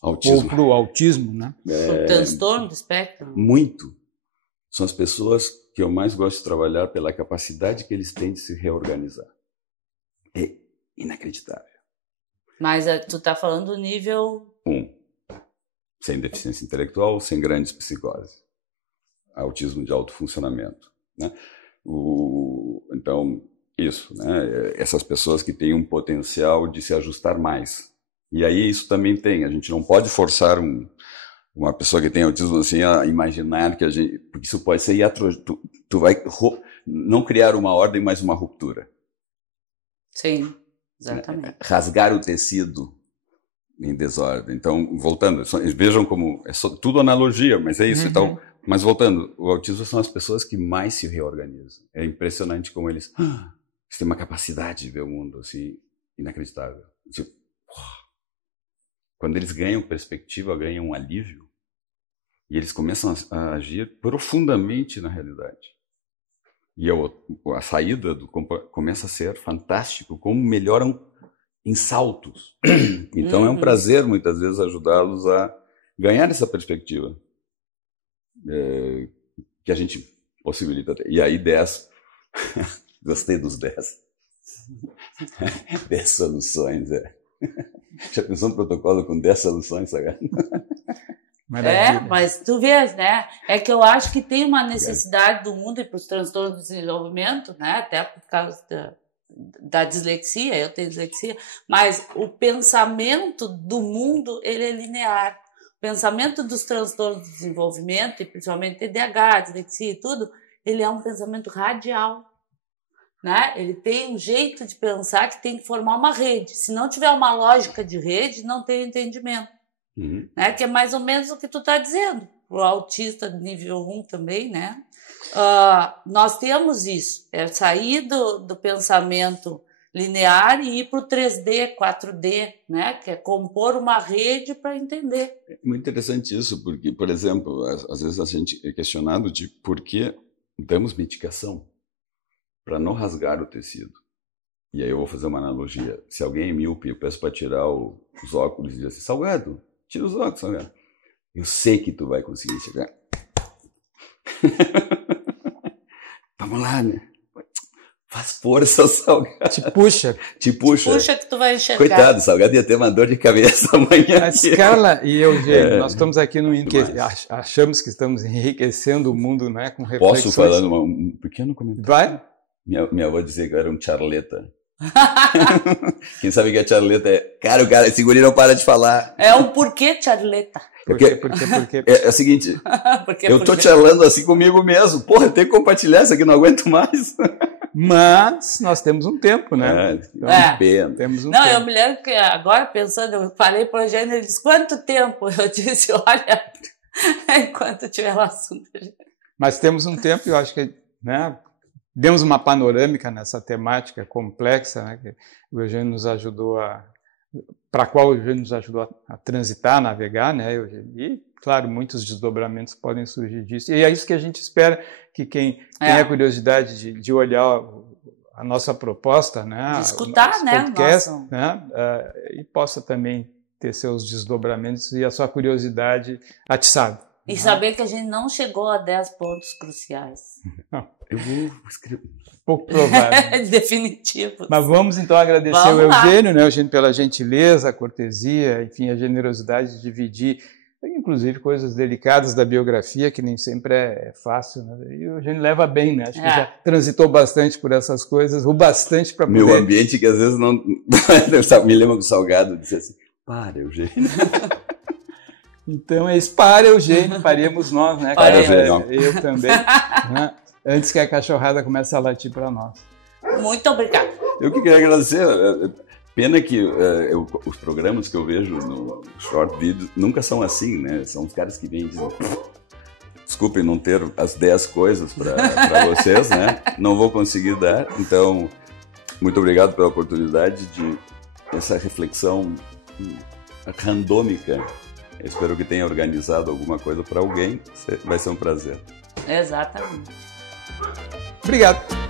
Autismo. Ou para o autismo, né? O transtorno do espectro. Muito. São as pessoas que eu mais gosto de trabalhar pela capacidade que eles têm de se reorganizar. É inacreditável. Mas tu está falando do nível... 1. Sem deficiência intelectual, sem grandes psicoses. Autismo de alto funcionamento. Né? Então, isso. Né? Essas pessoas que têm um potencial de se ajustar mais. E aí isso também tem. A gente não pode forçar uma pessoa que tem autismo assim a imaginar que porque isso pode ser tu vai não criar uma ordem, mas uma ruptura. Sim, exatamente. Rasgar o tecido em desordem. Então, voltando, vejam como tudo analogia, mas é isso. Então, mas voltando, o autismo são as pessoas que mais se reorganizam. É impressionante como eles têm uma capacidade de ver o mundo assim inacreditável. Tipo, quando eles ganham perspectiva, ganham um alívio, e eles começam a agir profundamente na realidade. E a saída começa a ser fantástico, como melhoram em saltos. Então é um prazer, muitas vezes, ajudá-los a ganhar essa perspectiva que a gente possibilita ter. E aí 10, gostei dos 10. 10 soluções, Já pensou no protocolo com 10 soluções, sabe? Mas tu vês, né? É que eu acho que tem uma necessidade do mundo e para os transtornos de desenvolvimento, né? Até por causa da dislexia, eu tenho dislexia, mas o pensamento do mundo, ele é linear. pensamento dos transtornos de desenvolvimento, e principalmente TDAH, dislexia e tudo, ele é um pensamento radial. Né? Ele tem um jeito de pensar que tem que formar uma rede. Se não tiver uma lógica de rede, não tem entendimento. Né? Que é mais ou menos o que tu está dizendo. O autista de nível 1 também, né? Nós temos isso. É sair do pensamento linear e ir para o 3D, 4D, né? Que é compor uma rede para entender. É muito interessante isso, porque, por exemplo, às vezes a gente é questionado de por que damos medicação para não rasgar o tecido. E aí eu vou fazer uma analogia. Se alguém é míope, eu peço para tirar os óculos e diz assim, Salgado, tira os óculos, Salgado. Eu sei que tu vai conseguir chegar. Vamos lá, né? Faz força, Salgado. Te puxa. Te puxa que tu vai enxergar. Coitado, Salgado ia ter uma dor de cabeça amanhã. Mas, Carla e Eugênio, nós estamos aqui achamos que estamos enriquecendo o mundo, né, com reflexões. Posso falar um pequeno comentário? Vai. Minha avó dizia que eu era um charleta. Quem sabe que a charleta é... Cara, esse guri não para de falar. É um porquê charleta. Por quê? É o seguinte, eu tô charlando assim comigo mesmo. Porra, eu tenho que compartilhar isso aqui, não aguento mais. Mas nós temos um tempo, né? Temos um tempo. Eu me lembro que agora pensando, eu falei para o Eugênio, ele disse, quanto tempo? Eu disse, olha, enquanto tiver o assunto. Mas temos um tempo, eu acho que, né, demos uma panorâmica nessa temática complexa, né, que o Eugênio nos ajudou para a qual o Eugênio nos ajudou a transitar, a navegar, né, Eugênio? E, claro, muitos desdobramentos podem surgir disso. E é isso que a gente espera, que quem tem a curiosidade de olhar a nossa proposta, né, de escutar, o podcast, né, e possa também ter seus desdobramentos e a sua curiosidade atiçada. E saber que a gente não chegou a 10 pontos cruciais. Não, eu vou escrever. Pouco provável. Definitivo. Mas vamos então agradecer ao Eugênio, né, Eugênio, pela gentileza, a cortesia, enfim, a generosidade de dividir, inclusive, coisas delicadas da biografia, que nem sempre é fácil, né? E o Eugênio leva bem, né? Acho que já transitou bastante por essas coisas, o bastante para poder... Meu ambiente que às vezes não... Eu me lembro que o Salgado disse assim, para, Eugênio. Então é isso, para, Eugênio, paremos nós, né? Para, Eugênio. Eu também, né? Antes que a cachorrada comece a latir para nós. Muito obrigado. Eu que queria agradecer. Pena que os programas que eu vejo no Short Video nunca são assim, né? São os caras que vêm e dizem, desculpem não ter as 10 coisas para vocês, né? Não vou conseguir dar. Então, muito obrigado pela oportunidade de essa reflexão randômica. Eu espero que tenha organizado alguma coisa para alguém. Vai ser um prazer. Exatamente. Obrigado.